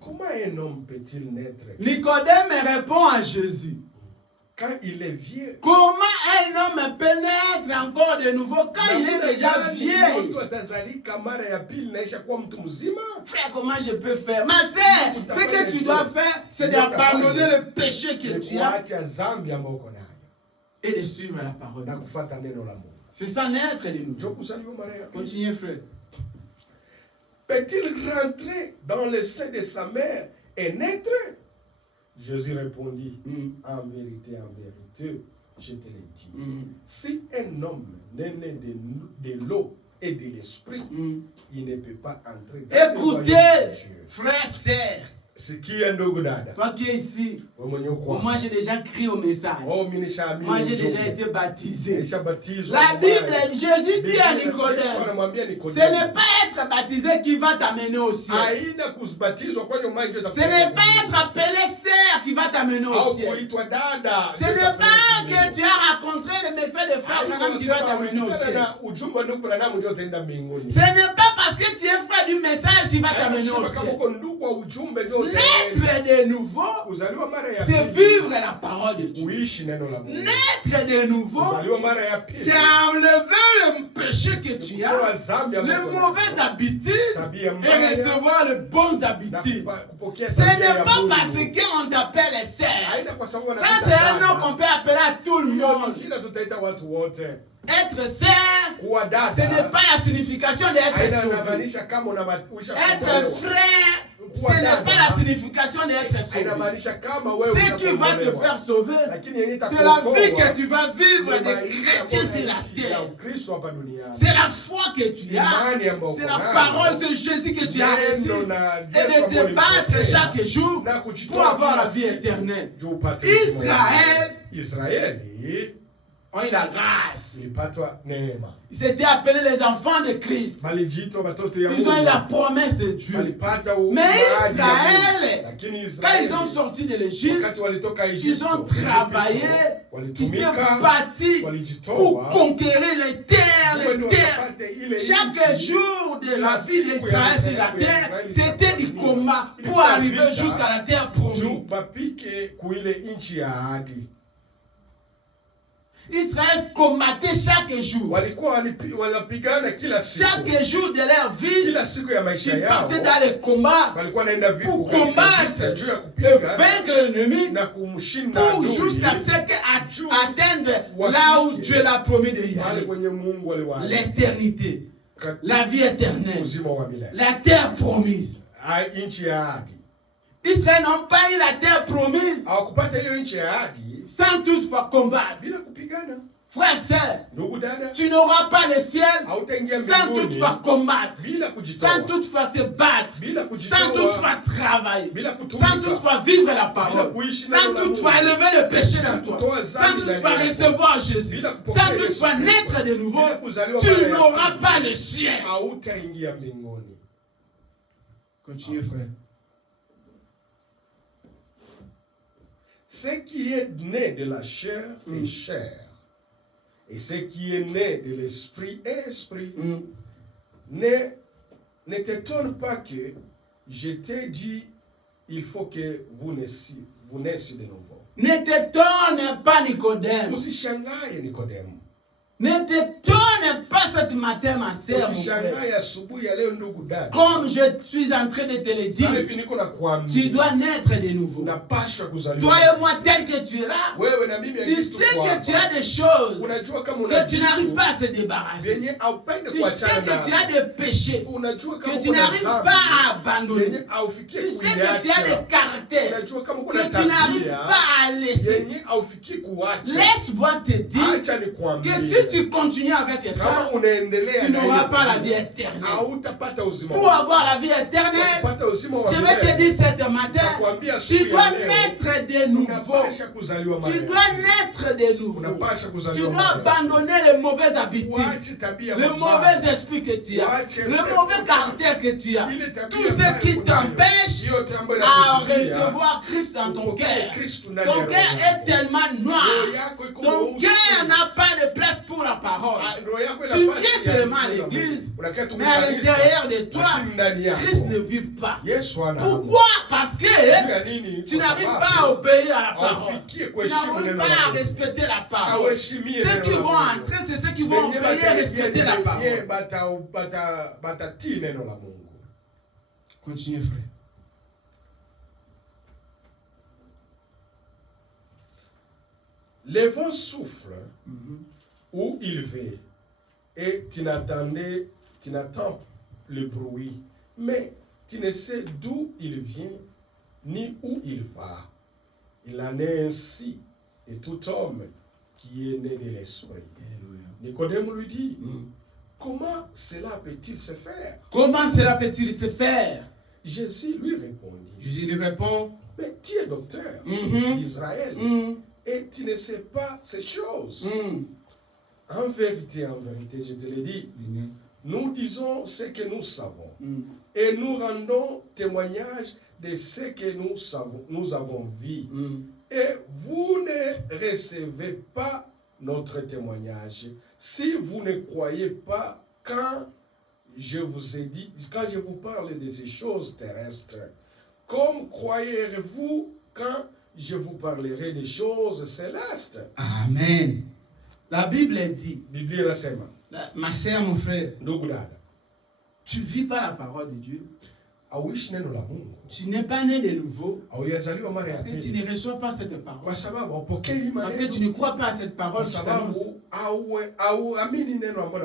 comment un homme peut-il naître? Nicodème répond à Jésus. Quand il est vieux. Comment un homme peut naître encore de nouveau quand il est déjà vieux? Frère, comment je peux faire? Ma sœur, ce que tu dois faire, c'est d'abandonner le péché que tu as et de suivre la parole. C'est ça naître de nouveau. Continuez, frère. peut-il rentrer dans le sein de sa mère et naître? Jésus répondit, en vérité, je te le dis. Si un homme n'est né de l'eau et de l'esprit, il ne peut pas entrer dans le royaume de Dieu. Écoutez, frères, sœurs. Toi qui es ici, moi j'ai déjà crié au message. Moi j'ai déjà été baptisé. La Bible, Jésus dit à Nicodème, ce n'est pas être baptisé qui va t'amener au ciel. Ce n'est pas être appelé sœur qui va t'amener au ciel. Ce n'est pas que tu as rencontré le message de frère Branham qui va t'amener au ciel. Ce n'est pas parce que tu es frère du message qui va t'amener au ciel. Naître de nouveau, c'est vivre la parole de Dieu. Naître de nouveau, c'est enlever le péché que tu as, les mauvaises habitudes, et recevoir les bonnes habitudes. Ce n'est pas parce qu'on t'appelle sœur. Ça, c'est un nom qu'on peut appeler à tout le monde. Être sœur, ce n'est pas la signification d'être sauvé. Être frère, ce n'est pas la signification d'être sauvé. Ce qui va te faire sauver, c'est la vie que tu vas vivre de chrétien sur la terre. C'est la foi que tu as. C'est la parole de Jésus que tu as reçue. Et de te battre chaque jour pour avoir la vie éternelle. Israël ont eu la grâce. Ils s'étaient appelés les enfants de Christ. Ils ont eu la promesse de Dieu. Mais Israël, quand ils ont sorti de l'Égypte, ils ont travaillé, ils s'est battu pour conquérir les terres, Chaque jour de la vie d'Israël sur la terre, c'était du combat pour arriver jusqu'à la terre promise. Israël combattait chaque jour. Chaque jour de leur vie, ils partaient dans les combats pour combattre et vaincre l'ennemi pour jusqu'à ce qu'atteindre là où Dieu l'a promis de y aller. L'éternité, la vie éternelle, la terre promise. Israël n'ont pas eu la terre promise sans toutefois combattre. Frère, sœur, tu n'auras pas le ciel sans toutefois combattre, sans toutefois se battre, sans toutefois travailler, sans toutefois vivre la parole, sans toutefois lever le péché dans toi, sans toutefois recevoir Jésus, sans toutefois naître de nouveau, tu n'auras pas le ciel. Continue, frère. Ce qui est né de la chair est chair. Et ce qui est né de l'esprit est esprit. Ne t'étonne pas que je t'ai dit, il faut que vous naissiez de nouveau. Ne t'étonne pas, Nicodème. Usishangaye Nicodème. Ne t'étonne pas ce matin, ma sœur, mon frère. Comme je suis en train de te le dire, tu dois naître de nouveau. Toi et moi, tel que tu es là, tu sais que tu as des choses que tu n'arrives pas à se débarrasser. Tu sais que tu as des péchés que tu n'arrives pas à abandonner. Tu sais que tu as des caractères que tu n'arrives pas à laisser. Laisse-moi te dire que si tu continues avec ça, tu n'auras pas la vie éternelle. Pour avoir la vie éternelle, je vais te dire ce matin, tu dois naître de nouveau. Tu dois naître de nouveau. Tu dois abandonner les mauvaises habitudes, les mauvais esprits que tu as, le mauvais caractère que tu as. Tout ce qui t'empêche à recevoir Christ dans ton cœur. Ton cœur est tellement noir. Ton cœur n'a pas de place pour la parole. Tu viens seulement à l'église, mais à l'intérieur de toi, Christ ne vit pas. Pourquoi? Parce que tu n'arrives pas à obéir à la parole. Tu n'arrives pas à respecter la parole. Ceux qui vont entrer, c'est ceux qui vont obéir et respecter la parole. Continue, frère. Le vent souffle où il veut et tu n'entends le bruit Mais tu ne sais d'où il vient, ni où il va. Il en est ainsi, et tout homme qui est né de l'esprit. Nicodème lui dit, comment cela peut-il se faire? Comment cela peut-il se faire? Jésus lui répondit. Jésus lui répond, mais tu es docteur d'Israël et tu ne sais pas ces choses. En vérité, je te l'ai dit, nous disons ce que nous savons et nous rendons témoignage de ce que nous avons vu. Et vous ne recevez pas notre témoignage si vous ne croyez pas quand je vous ai dit, quand je vous parle de ces choses terrestres. Comme croyez-vous quand je vous parlerai des choses célestes? Amen. La Bible dit, ma sœur, mon frère, tu ne vis pas la parole de Dieu. Tu n'es pas né de nouveau parce que tu ne reçois pas cette parole. Parce que tu ne crois pas à cette parole que je t'annonce.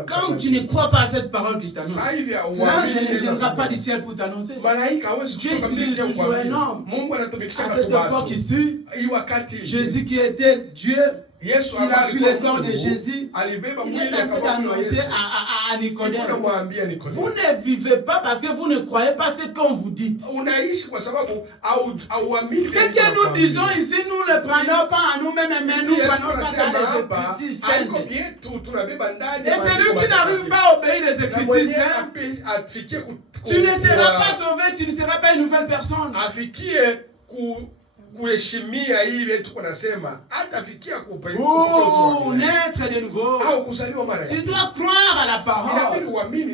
Quand tu ne crois pas à cette parole que je t'annonce, l'ange ne viendra pas du ciel pour t'annoncer. Dieu utilise toujours un homme. À cette époque ici, Jésus qui était Dieu, il a pris le corps de Jésus, il est en train d'annoncer à Nicodème, vous ne vivez pas parce que vous ne croyez pas ce qu'on vous dit. Ce que nous disons ici, nous ne le prenons pas à nous-mêmes, mais nous prenons ça dans les Écritures saintes. Et celui qui n'arrive pas à obéir les Écritures saintes, tu ne seras pas sauvé, tu ne seras pas une nouvelle personne. Kuheshimia ile tuko nasema hatafikia naître de nouveau. Tu dois croire à la parole.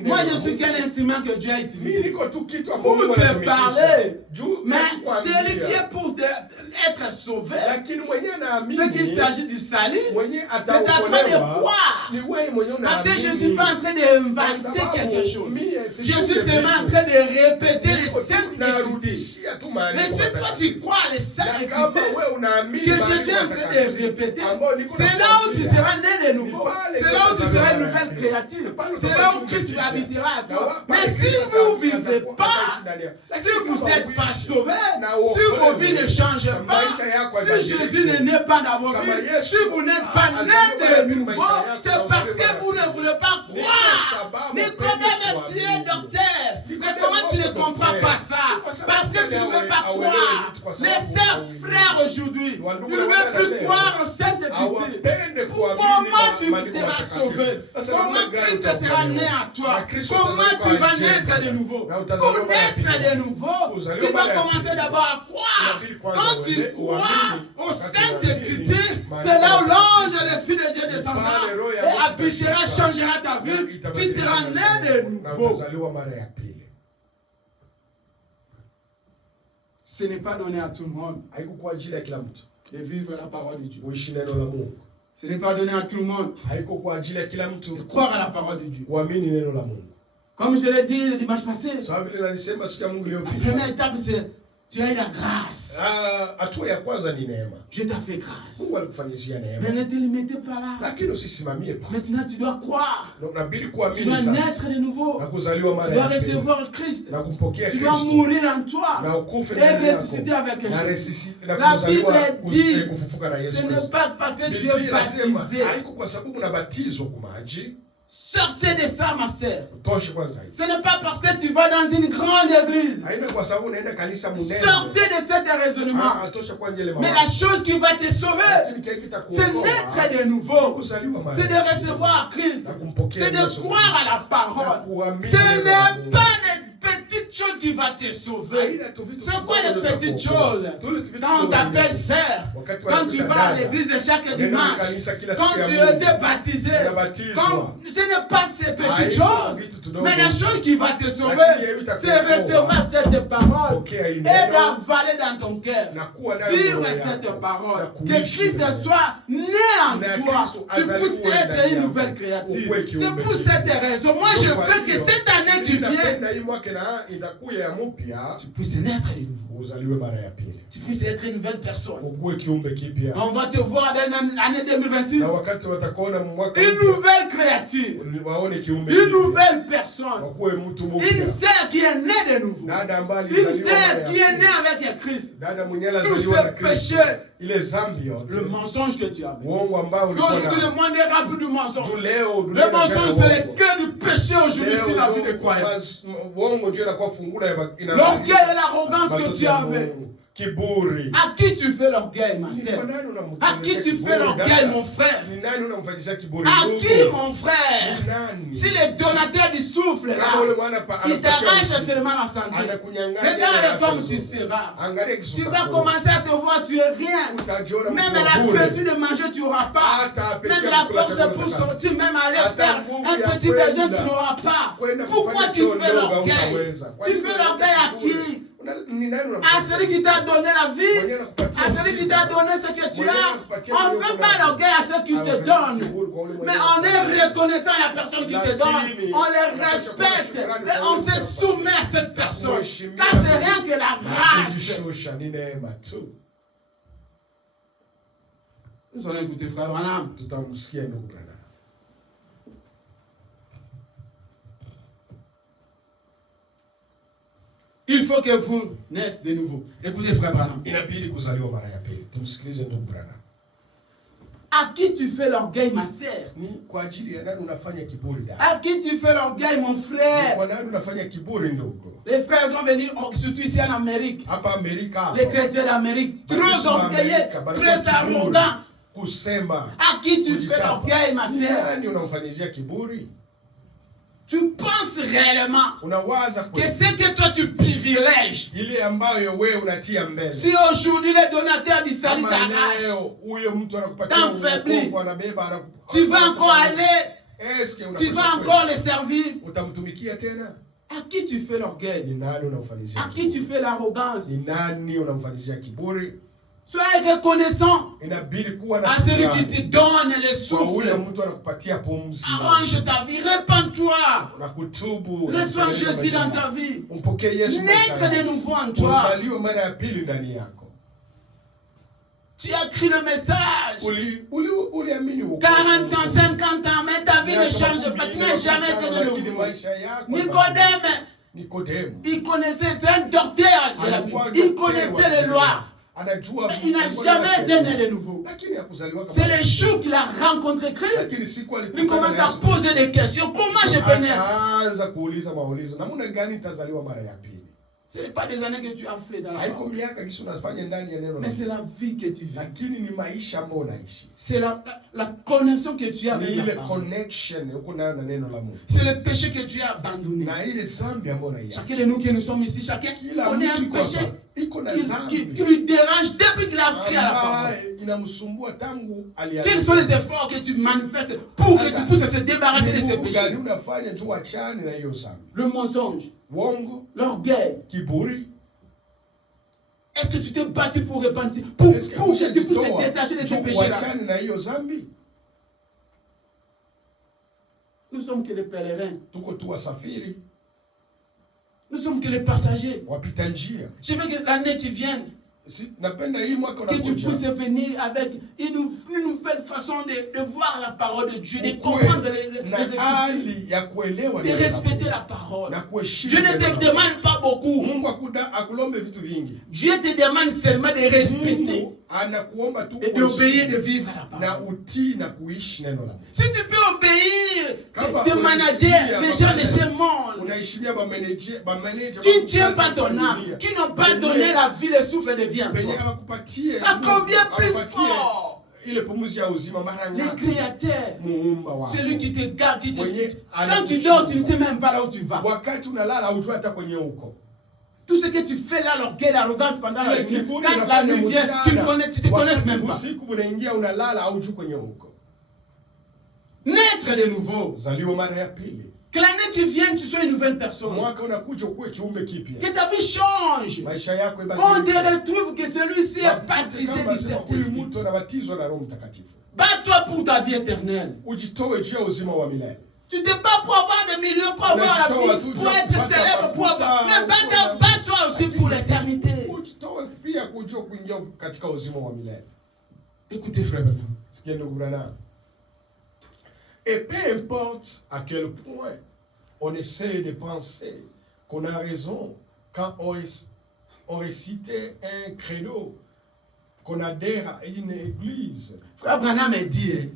Moi je suis qu'un instrument que Dieu a utilisé pour te parler. Mais celui qui est pour être sauvé, ce qu'il s'agit du salut, c'est à toi de croire. Parce que je ne suis pas en train d'inventer quelque chose. Je suis seulement en train de répéter les saintes écritures. Mais si toi tu crois les saintes que Jésus est en train de répéter, c'est là où tu seras né de nouveau, c'est là où tu seras une nouvelle créature, c'est là où Christ habitera à toi. Mais si vous ne vivez pas, si vous n'êtes pas sauvés, si vos vies ne changent pas, si Jésus ne naît pas dans vos vies, si vous n'êtes pas né de nouveau, c'est parce que vous ne voulez pas croire. Nicodème, tu es docteur, mais comment tu ne comprends pas ça? Parce que tu ne veux pas croire. Les sœurs, frères aujourd'hui, ils ne veulent plus croire en cette écriture. Comment tu seras sauvé? Comment Christ sera né à toi? Comment tu vas naître de nouveau? Pour naître de nouveau, tu dois commencer d'abord à croire. Quand tu crois aux saintes écritures, c'est là où l'ange et l'Esprit de Dieu descendra et habitera, changera ta vie. Tu seras né de nouveau. Ce n'est pas donné à tout le monde de vivre la parole de Dieu. Ce n'est pas donné à tout le monde de croire à la parole de Dieu. Comme je l'ai dit le dimanche passé, la première étape c'est tu as eu la grâce. Dieu t'a fait grâce. Mais ne te limitez pas là. Maintenant tu dois croire. Tu dois naître de nouveau. Tu dois recevoir Christ. Tu dois mourir en toi et ressusciter avec Jésus. La Bible dit, ce n'est pas parce que tu es baptisé. Sortez de ça, ma sœur. Ce n'est pas parce que tu vas dans une grande église. Sortez de cet raisonnement. Mais la chose qui va te sauver, c'est naître de nouveau. C'est de recevoir Christ. C'est de croire à la parole. Ce n'est pas des petites choses qui vont te sauver. C'est quoi les petites choses? Quand on t'appelle sœur, quand tu vas à l'église chaque dimanche, quand tu étais baptisé, ce n'est pas ces petites choses. Mais la chose qui va te sauver, c'est recevoir cette parole et d'avaler dans ton cœur. Vivre cette parole. Que Christ soit né en toi. Tu puisses être une nouvelle créature. C'est pour cette raison. Moi, je veux que cette année qui vient, tu puisses naître de nouveau. Tu puisses être une nouvelle personne. On va te voir dans l'année 2026. Une nouvelle créature. Une nouvelle personne. Une sœur qui est née de nouveau. Une sœur qui est née avec Christ. Tous ces péchés. Le mensonge que tu as. Parce qu'aujourd'hui, le monde est rempli du mensonge. Le mensonge, c'est le cœur du péché aujourd'hui sur la vie de croyants. L'orgueil et l'arrogance que tu avais. À qui tu fais l'orgueil, ma sœur? À qui tu fais l'orgueil, mon frère? À qui, mon frère? Si le donateur du souffle là, il t'arrache seulement la santé. Regarde comme tu seras. Tu vas commencer à te voir, tu es rien. Même l'appétit de manger, tu n'auras pas. Même la force pour sortir, même aller faire un petit besoin, tu n'auras pas. Pourquoi tu fais l'orgueil? Tu fais l'orgueil à qui? À celui qui t'a donné la vie, à celui qui t'a donné ce que tu as. On ne fait pas l'orgueil à ceux qui te donnent, mais on est reconnaissant à la personne qui te donne, on les respecte et on se soumet à cette personne, car c'est rien que la grâce. Nous allons écouter frère Branham. Il faut que vous naissiez de nouveau. Écoutez, frère Branham. À qui tu fais l'orgueil, ma sœur? À qui tu fais l'orgueil, mon frère? Les frères sont venus, surtout ici en Amérique. Les chrétiens d'Amérique, très orgueilleux, très arrogants. À qui tu fais l'orgueil, ma sœur? Tu penses réellement que ce que toi tu privilèges, si aujourd'hui les donateurs du salut t'arrachent, t'enfaiblis, tu vas encore aller, tu vas encore les servir. À qui tu fais l'orgueil? À qui tu fais l'arrogance? Sois reconnaissant à celui qui te donne le souffle. Arrange ta vie, répands-toi. Reçois Jésus dans ta vie. Naître de nouveau en toi. Tu as écrit le message. 40 ans, 50 ans, mais ta vie ne change pas. Tu n'as jamais été de nouveau. Nicodème, il connaissait, c'est un docteur de la Bible. Il connaissait les lois. Mais il n'a jamais été né de nouveau. C'est le jour qu'il a rencontré Christ. Il commence à poser des questions. Comment je peux naître? Ce n'est pas des années que tu as fait dans la vie. Mais c'est la vie que tu vis. C'est la connexion que tu as avec la parole. C'est le péché que tu as abandonné. Chacun de nous qui nous sommes ici, chacun connaît un péché qui lui dérange depuis qu'il a pris à la parole. Quels sont les efforts que tu manifestes pour que tu puisses se débarrasser de ces péchés? Le mensonge, l'orgueil. Est-ce que tu t'es battu pour repentir, pour que tu puisses te détacher de ces péchés-là? Nous sommes que les pèlerins. Nous sommes que les passagers. Je veux que l'année qui vient, que tu puisses venir avec une nouvelle façon de voir la parole de Dieu, de comprendre les Écritures, de respecter la parole. Dieu ne te demande pas beaucoup. Dieu te demande seulement de respecter et d'obéir, de vivre à la parole. Si tu peux obéir des managers, des gens de ce monde qui ne tiennent pas ton âme, qui n'ont pas donné la vie, le souffle de vie en toi, à combien plus fort le Créateur, celui qui te garde, qui te suit. Quand tu dors, tu ne sais même pas là où tu vas. Tout ce que tu fais là, l'orgueil, l'arrogance pendant la nuit, quand la nuit vient, tu ne te connais même pas. Naître de nouveau. Que l'année qui vient, tu sois une nouvelle personne. Que ta vie change. On te retrouve que celui-ci est baptisé du Saint-Esprit. Bats-toi pour ta vie éternelle. Tu te bats pour avoir des millions, pour avoir la vie, pour être célèbre, pour avoir... Mais bats-toi aussi pour l'éternité. Écoutez, frère Branham. Et peu importe à quel point on essaie de penser qu'on a raison quand on récite un credo, qu'on adhère à une église. Frère Branham dit,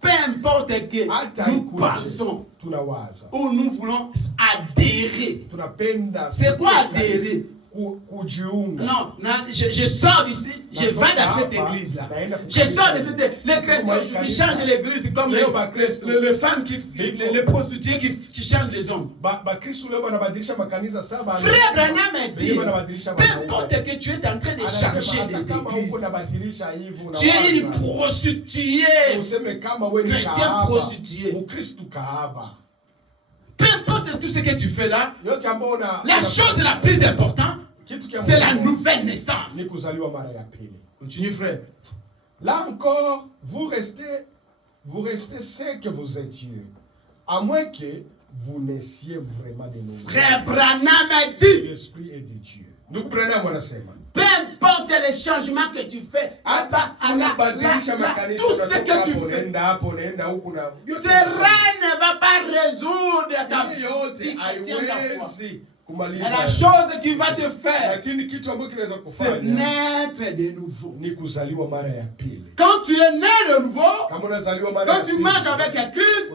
peu importe que nous pensons ou nous voulons adhérer. C'est quoi adhérer? Non, je sors d'ici, je vais dans cette église-là. Je sors de cette église. Les chrétiens aujourd'hui changent l'église comme les femmes, les prostituées qui changent les hommes. Frère Branham dit, peu importe que tu es en train de changer des églises, tu es une prostituée, chrétien prostituée. Peu importe tout ce que tu fais là, la chose la plus importante, c'est la nouvelle naissance. Continue, frère. Là encore, vous restez ce que vous étiez. À moins que vous naissiez vraiment de nouveau. Frère Branham a dit. L'esprit est de Dieu. Nous prenons mon enseignement. Peu importe les changements que tu fais, tout ce que tu fais, cela ne va pas résoudre ta vie. Et la chose qui va te faire, c'est naître de nouveau. Quand tu es né de nouveau, quand tu marches avec un Christ,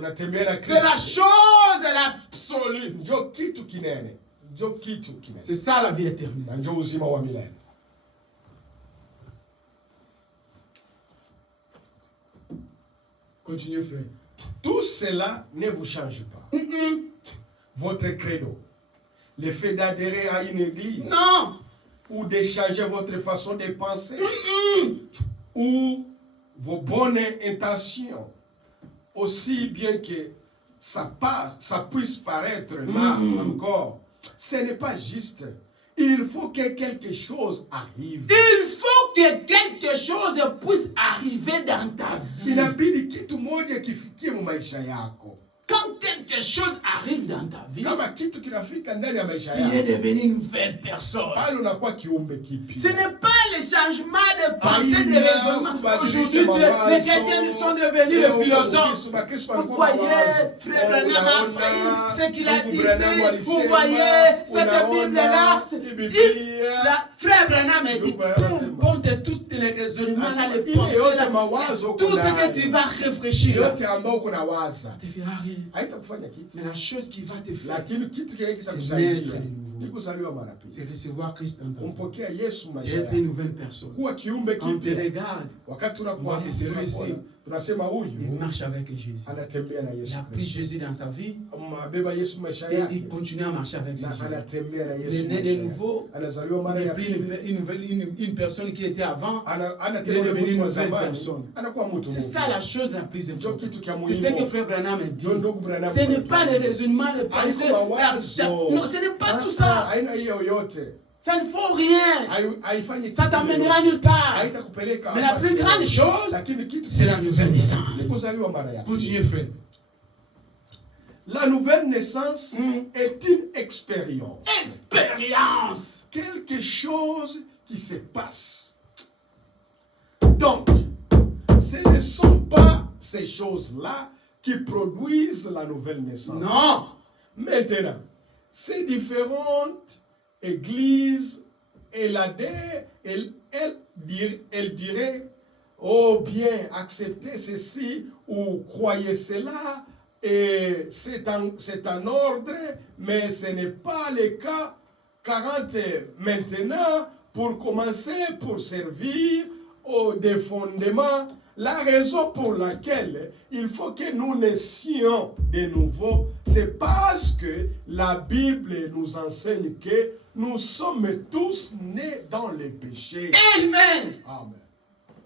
c'est la chose l'absolue. C'est ça la vie éternelle. Continue, frère. Tout cela ne vous change pas. Votre credo, le fait d'adhérer à une église, non, ou de changer votre façon de penser, ou vos bonnes intentions, aussi bien que ça puisse paraître mal encore, ce n'est pas juste. Il faut que quelque chose arrive. Il faut que quelque chose puisse arriver dans ta vie. Inabidi kitu moja kifikie mu maisha yako. Quand quelque chose arrive dans ta vie, kama kitu kinafika ndani ya maisha yako, tu es devenu une nouvelle personne. Pale unakuwa kiumbe kipya. Ce n'est pas le changement de pensée, de raisonnement. Aujourd'hui, les chrétiens sont devenus les philosophes. Vous voyez, frère Branham a appris ce qu'il a dit ici. Vous voyez, cette Bible-là. Frère Branham a dit, peu importe tous les raisonnements, les pensées, tout ce que tu vas réfléchir, ça te fera rien. Mais la chose qui va te faire, c'est naître de nouveau. C'est recevoir Christ dans ta vie. C'est être une nouvelle personne. Quand on te regarde, on voit que celui-ci, il marche avec Jésus. Il a pris Jésus dans sa vie et il continue à marcher avec Jésus. Il est né de nouveau. Il a pris une personne qui était avant. Il est devenu une nouvelle personne. C'est ça la chose la plus importante. C'est ce que Frère Branham a dit. Ce n'est pas le raisonnement, le pensée. Non, ce n'est pas tout ça. Ça ne faut rien. Ça t'amènera nulle part. Mais la plus grande chose, c'est la nouvelle naissance. Continuez, frère. La nouvelle naissance est une expérience. Expérience. Quelque chose qui se passe. Donc, ce ne sont pas ces choses-là qui produisent la nouvelle naissance. Non. Maintenant, ces différentes églises, elle dirait, oh bien, acceptez ceci ou croyez cela, et c'est un ordre, mais ce n'est pas le cas. 40 maintenant, pour commencer, pour servir au défendement, la raison pour laquelle il faut que nous naissions de nouveau, c'est parce que la Bible nous enseigne que nous sommes tous nés dans le péché. Amen. Amen.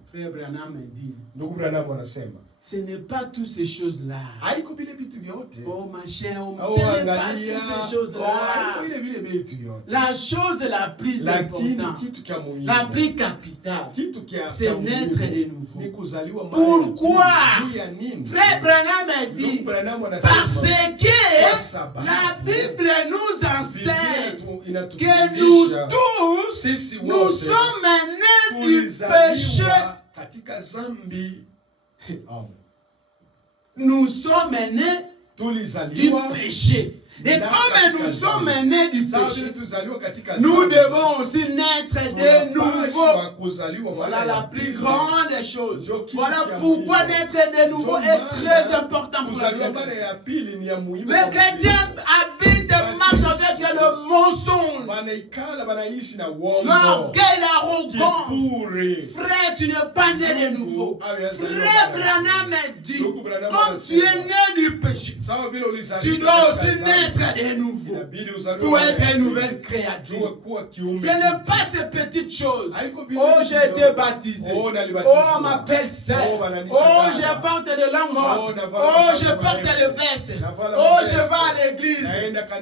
Frère Branham dit, Ce n'est pas toutes ces choses-là. Oh ma chère, ce n'est pas toutes ces choses-là. La chose la plus importante, la plus capitale, c'est naître de nouveau. Pourquoi? Frère Branham a dit, parce que la Bible nous enseigne que nous tous, nous sommes nés du péché. Nous sommes nés du péché. Et comme nous sommes nés du péché, nous devons aussi naître de nouveau. Voilà la plus grande chose. Voilà pourquoi naître de nouveau est très important pour la vie. Le chrétien habite et marche avec le mensonge, l'orgueil, l'arrogance. Frère, tu n'es pas né de nouveau. Frère Branham dit, comme tu es né du péché, tu dois aussi naître de nouveau pour être une nouvelle créature. Ce n'est pas ces petites choses. Oh, j'ai été baptisé. Oh, on m'appelle saint. Oh, je porte de langue. Oh, je porte le veste. Oh, je vais à l'église.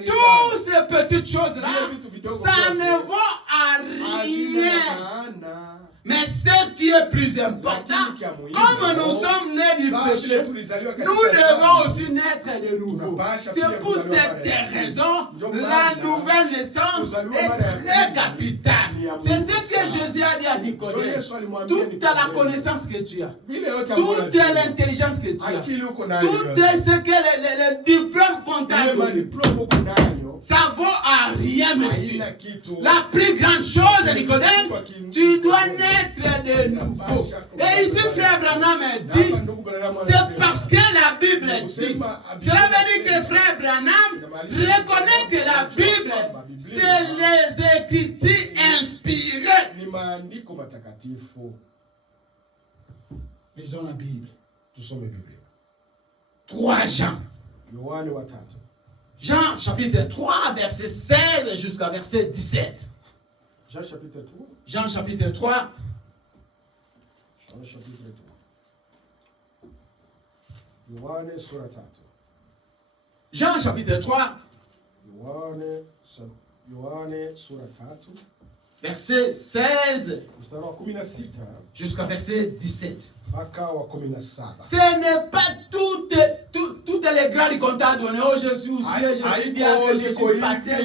Toutes ces petites choses-là, ça ne vaut à rien. Mais ce qui est plus important, comme nous sommes nés du péché, nous devons aussi naître de nouveau. C'est pour cette raison, la nouvelle naissance est très capitale. C'est ce que Jésus a dit à Nicodème. Toute la connaissance que tu as, toute l'intelligence que tu as, tout ce que les diplômes qu'on t'a donné, ça vaut à rien, monsieur. La plus grande chose, Nicodème, tu dois naître de nouveau. Et ici, frère Branham dit, c'est parce que la Bible dit. Cela veut dire que frère Branham reconnaît que la Bible, c'est les Écritures inspirées. Lisons la Bible. 3 Jean. Jean chapitre 3, verset 16 jusqu'à verset 17. Jean chapitre 3. Jean chapitre 3. Jean chapitre 3. Jean chapitre 3. Verset 16 jusqu'à verset 17. Ce n'est pas toutes les grades qu'on t'a donné. Oh, je suis aussi, je suis diable, je suis pasteur.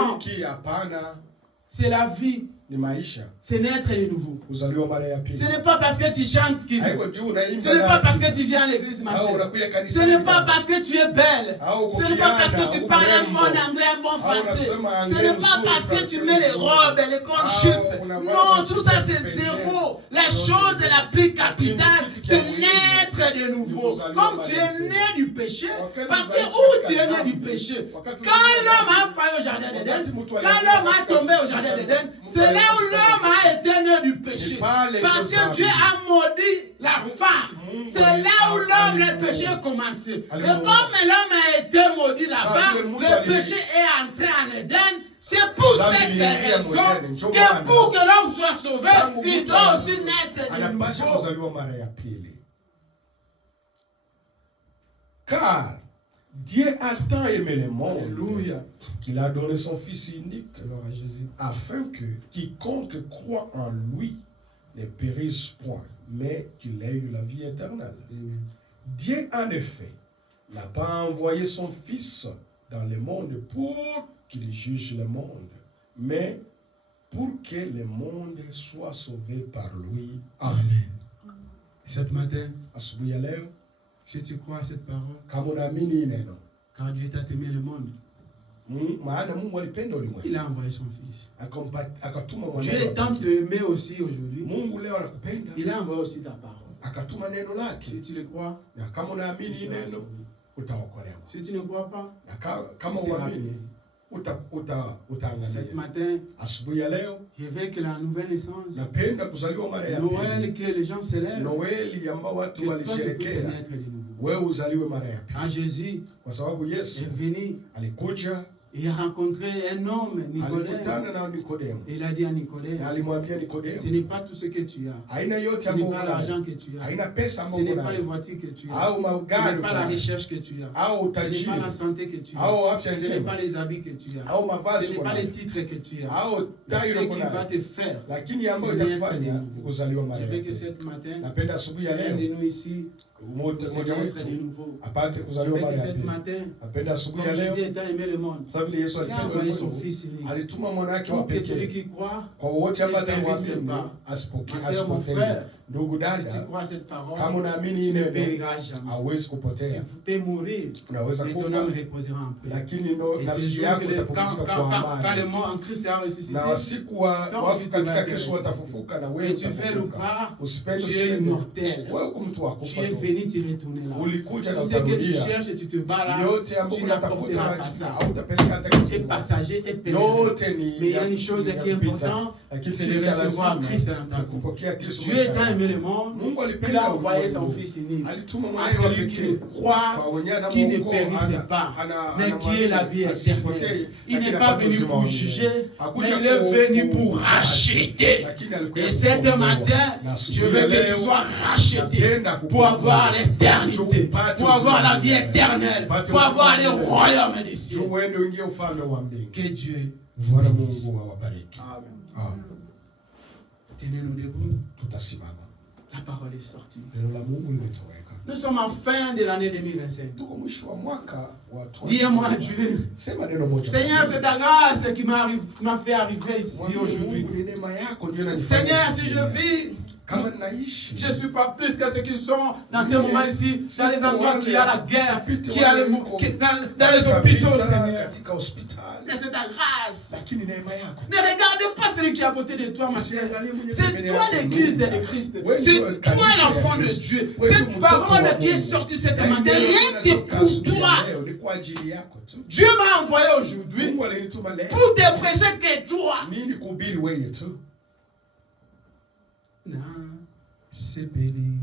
Non! C'est la vie. C'est naître de nouveau. Ce n'est pas parce que tu chantes qui. Ce n'est pas parce que tu viens à l'église, ma soeur. Ce n'est pas parce que tu es belle. Ce n'est pas parce que tu parles un bon anglais, un bon français. Ce n'est pas parce que tu mets les robes et les bonnes jupes. Non, tout ça c'est zéro. La chose la plus capitale, c'est naître de nouveau. Comme tu es né du péché, parce que où tu es né du péché, quand l'homme a failli au jardin d'Éden, quand l'homme a tombé au jardin d'Éden, c'est là où l'homme a été né du péché. Parce que Dieu a maudit la femme. C'est là où l'homme, le péché a commencé. Et comme l'homme a été maudit là-bas, le péché est entré en Éden. C'est pour cette raison que pour que l'homme soit sauvé, il doit aussi naître de nouveau. Car Dieu a tant aimé le monde qu'il a donné son Fils unique afin que quiconque croit en lui ne périsse point, mais qu'il ait la vie éternelle. Amen. Dieu, en effet, n'a pas envoyé son Fils dans le monde pour qu'il juge le monde, mais pour que le monde soit sauvé par lui. Amen. Cette matin, si tu crois à cette parole, quand Dieu t'a aimé le monde, il a envoyé son Fils. Dieu est tant t'aimer aussi aujourd'hui. Il a envoyé aussi ta parole. Si tu le crois, tu seras sauvé. Si tu ne crois pas, tu seras béni. Cette matin, je veux que la nouvelle naissance, Noël que les gens célèbrent, que toi tu puisses naître de nouveau. En Jésus est venu Il a rencontré un homme, Nicodème. Il a dit à Nicodème, ce n'est pas tout ce que tu as. Ce n'est pas l'argent que tu as. Ce n'est pas les voitures que tu as. Ce n'est pas la recherche que tu as. Ce n'est pas la santé que tu as. Ce n'est pas les habits que tu as. Ce n'est pas les titres que tu as. Mais ce qui va te faire, c'est d'être de nouveau. Je veux que ce matin, l'un de nous ici, c'est d'être de nouveau. Je veux que ce matin, comme Jésus est aimé le monde, il a envoyé son fils unique pour que celui qui croit ne périsse pas. Ma soeur, mon frère, si tu crois cette parole, tu ne périras jamais. Tu peux mourir, mais ton âme reposera en paix. Et c'est sûr que quand le mort en Christ sera ressuscité, toi aussi tu vas être ressuscité. Que tu fais ou pas, tu es immortel. Tu es venu, tu retournes là. Tout ce que tu cherches et tu te bats là, tu n'apporteras pas ça. Tu es passager et pèlerin. Mais il y a une chose qui est importante, c'est de recevoir Christ dans ta vie. Dieu étant aimé le monde, il a envoyé son fils unique à celui qui le croit, qui ne périsse pas, mais qui est la vie éternelle. Il n'est pas venu pour juger, mais il est venu pour racheter. Et cet matin, je veux que tu sois racheté pour avoir l'éternité, pour avoir la vie éternelle, pour avoir le royaume des cieux. Que Dieu bénisse. Amen. Tenez-nous debout. La parole est sortie. Nous sommes en fin de l'année 2025. Dis-moi à Dieu, Seigneur, c'est ta grâce qui m'a fait arriver ici aujourd'hui. Seigneur, si je vis, je ne suis pas plus que ceux qui sont dans ce moment ici, dans les endroits qui a la guerre, qui a dans les hôpitaux, Seigneur. Mais c'est ta grâce. Ne regarde pas celui qui est à côté de toi, ma soeur. C'est toi l'église de Christ. C'est toi l'enfant de Dieu. Cette parole qui est sortie cette matin, rien que pour toi. Dieu m'a envoyé aujourd'hui pour te prêcher que toi. Non, c'est béni.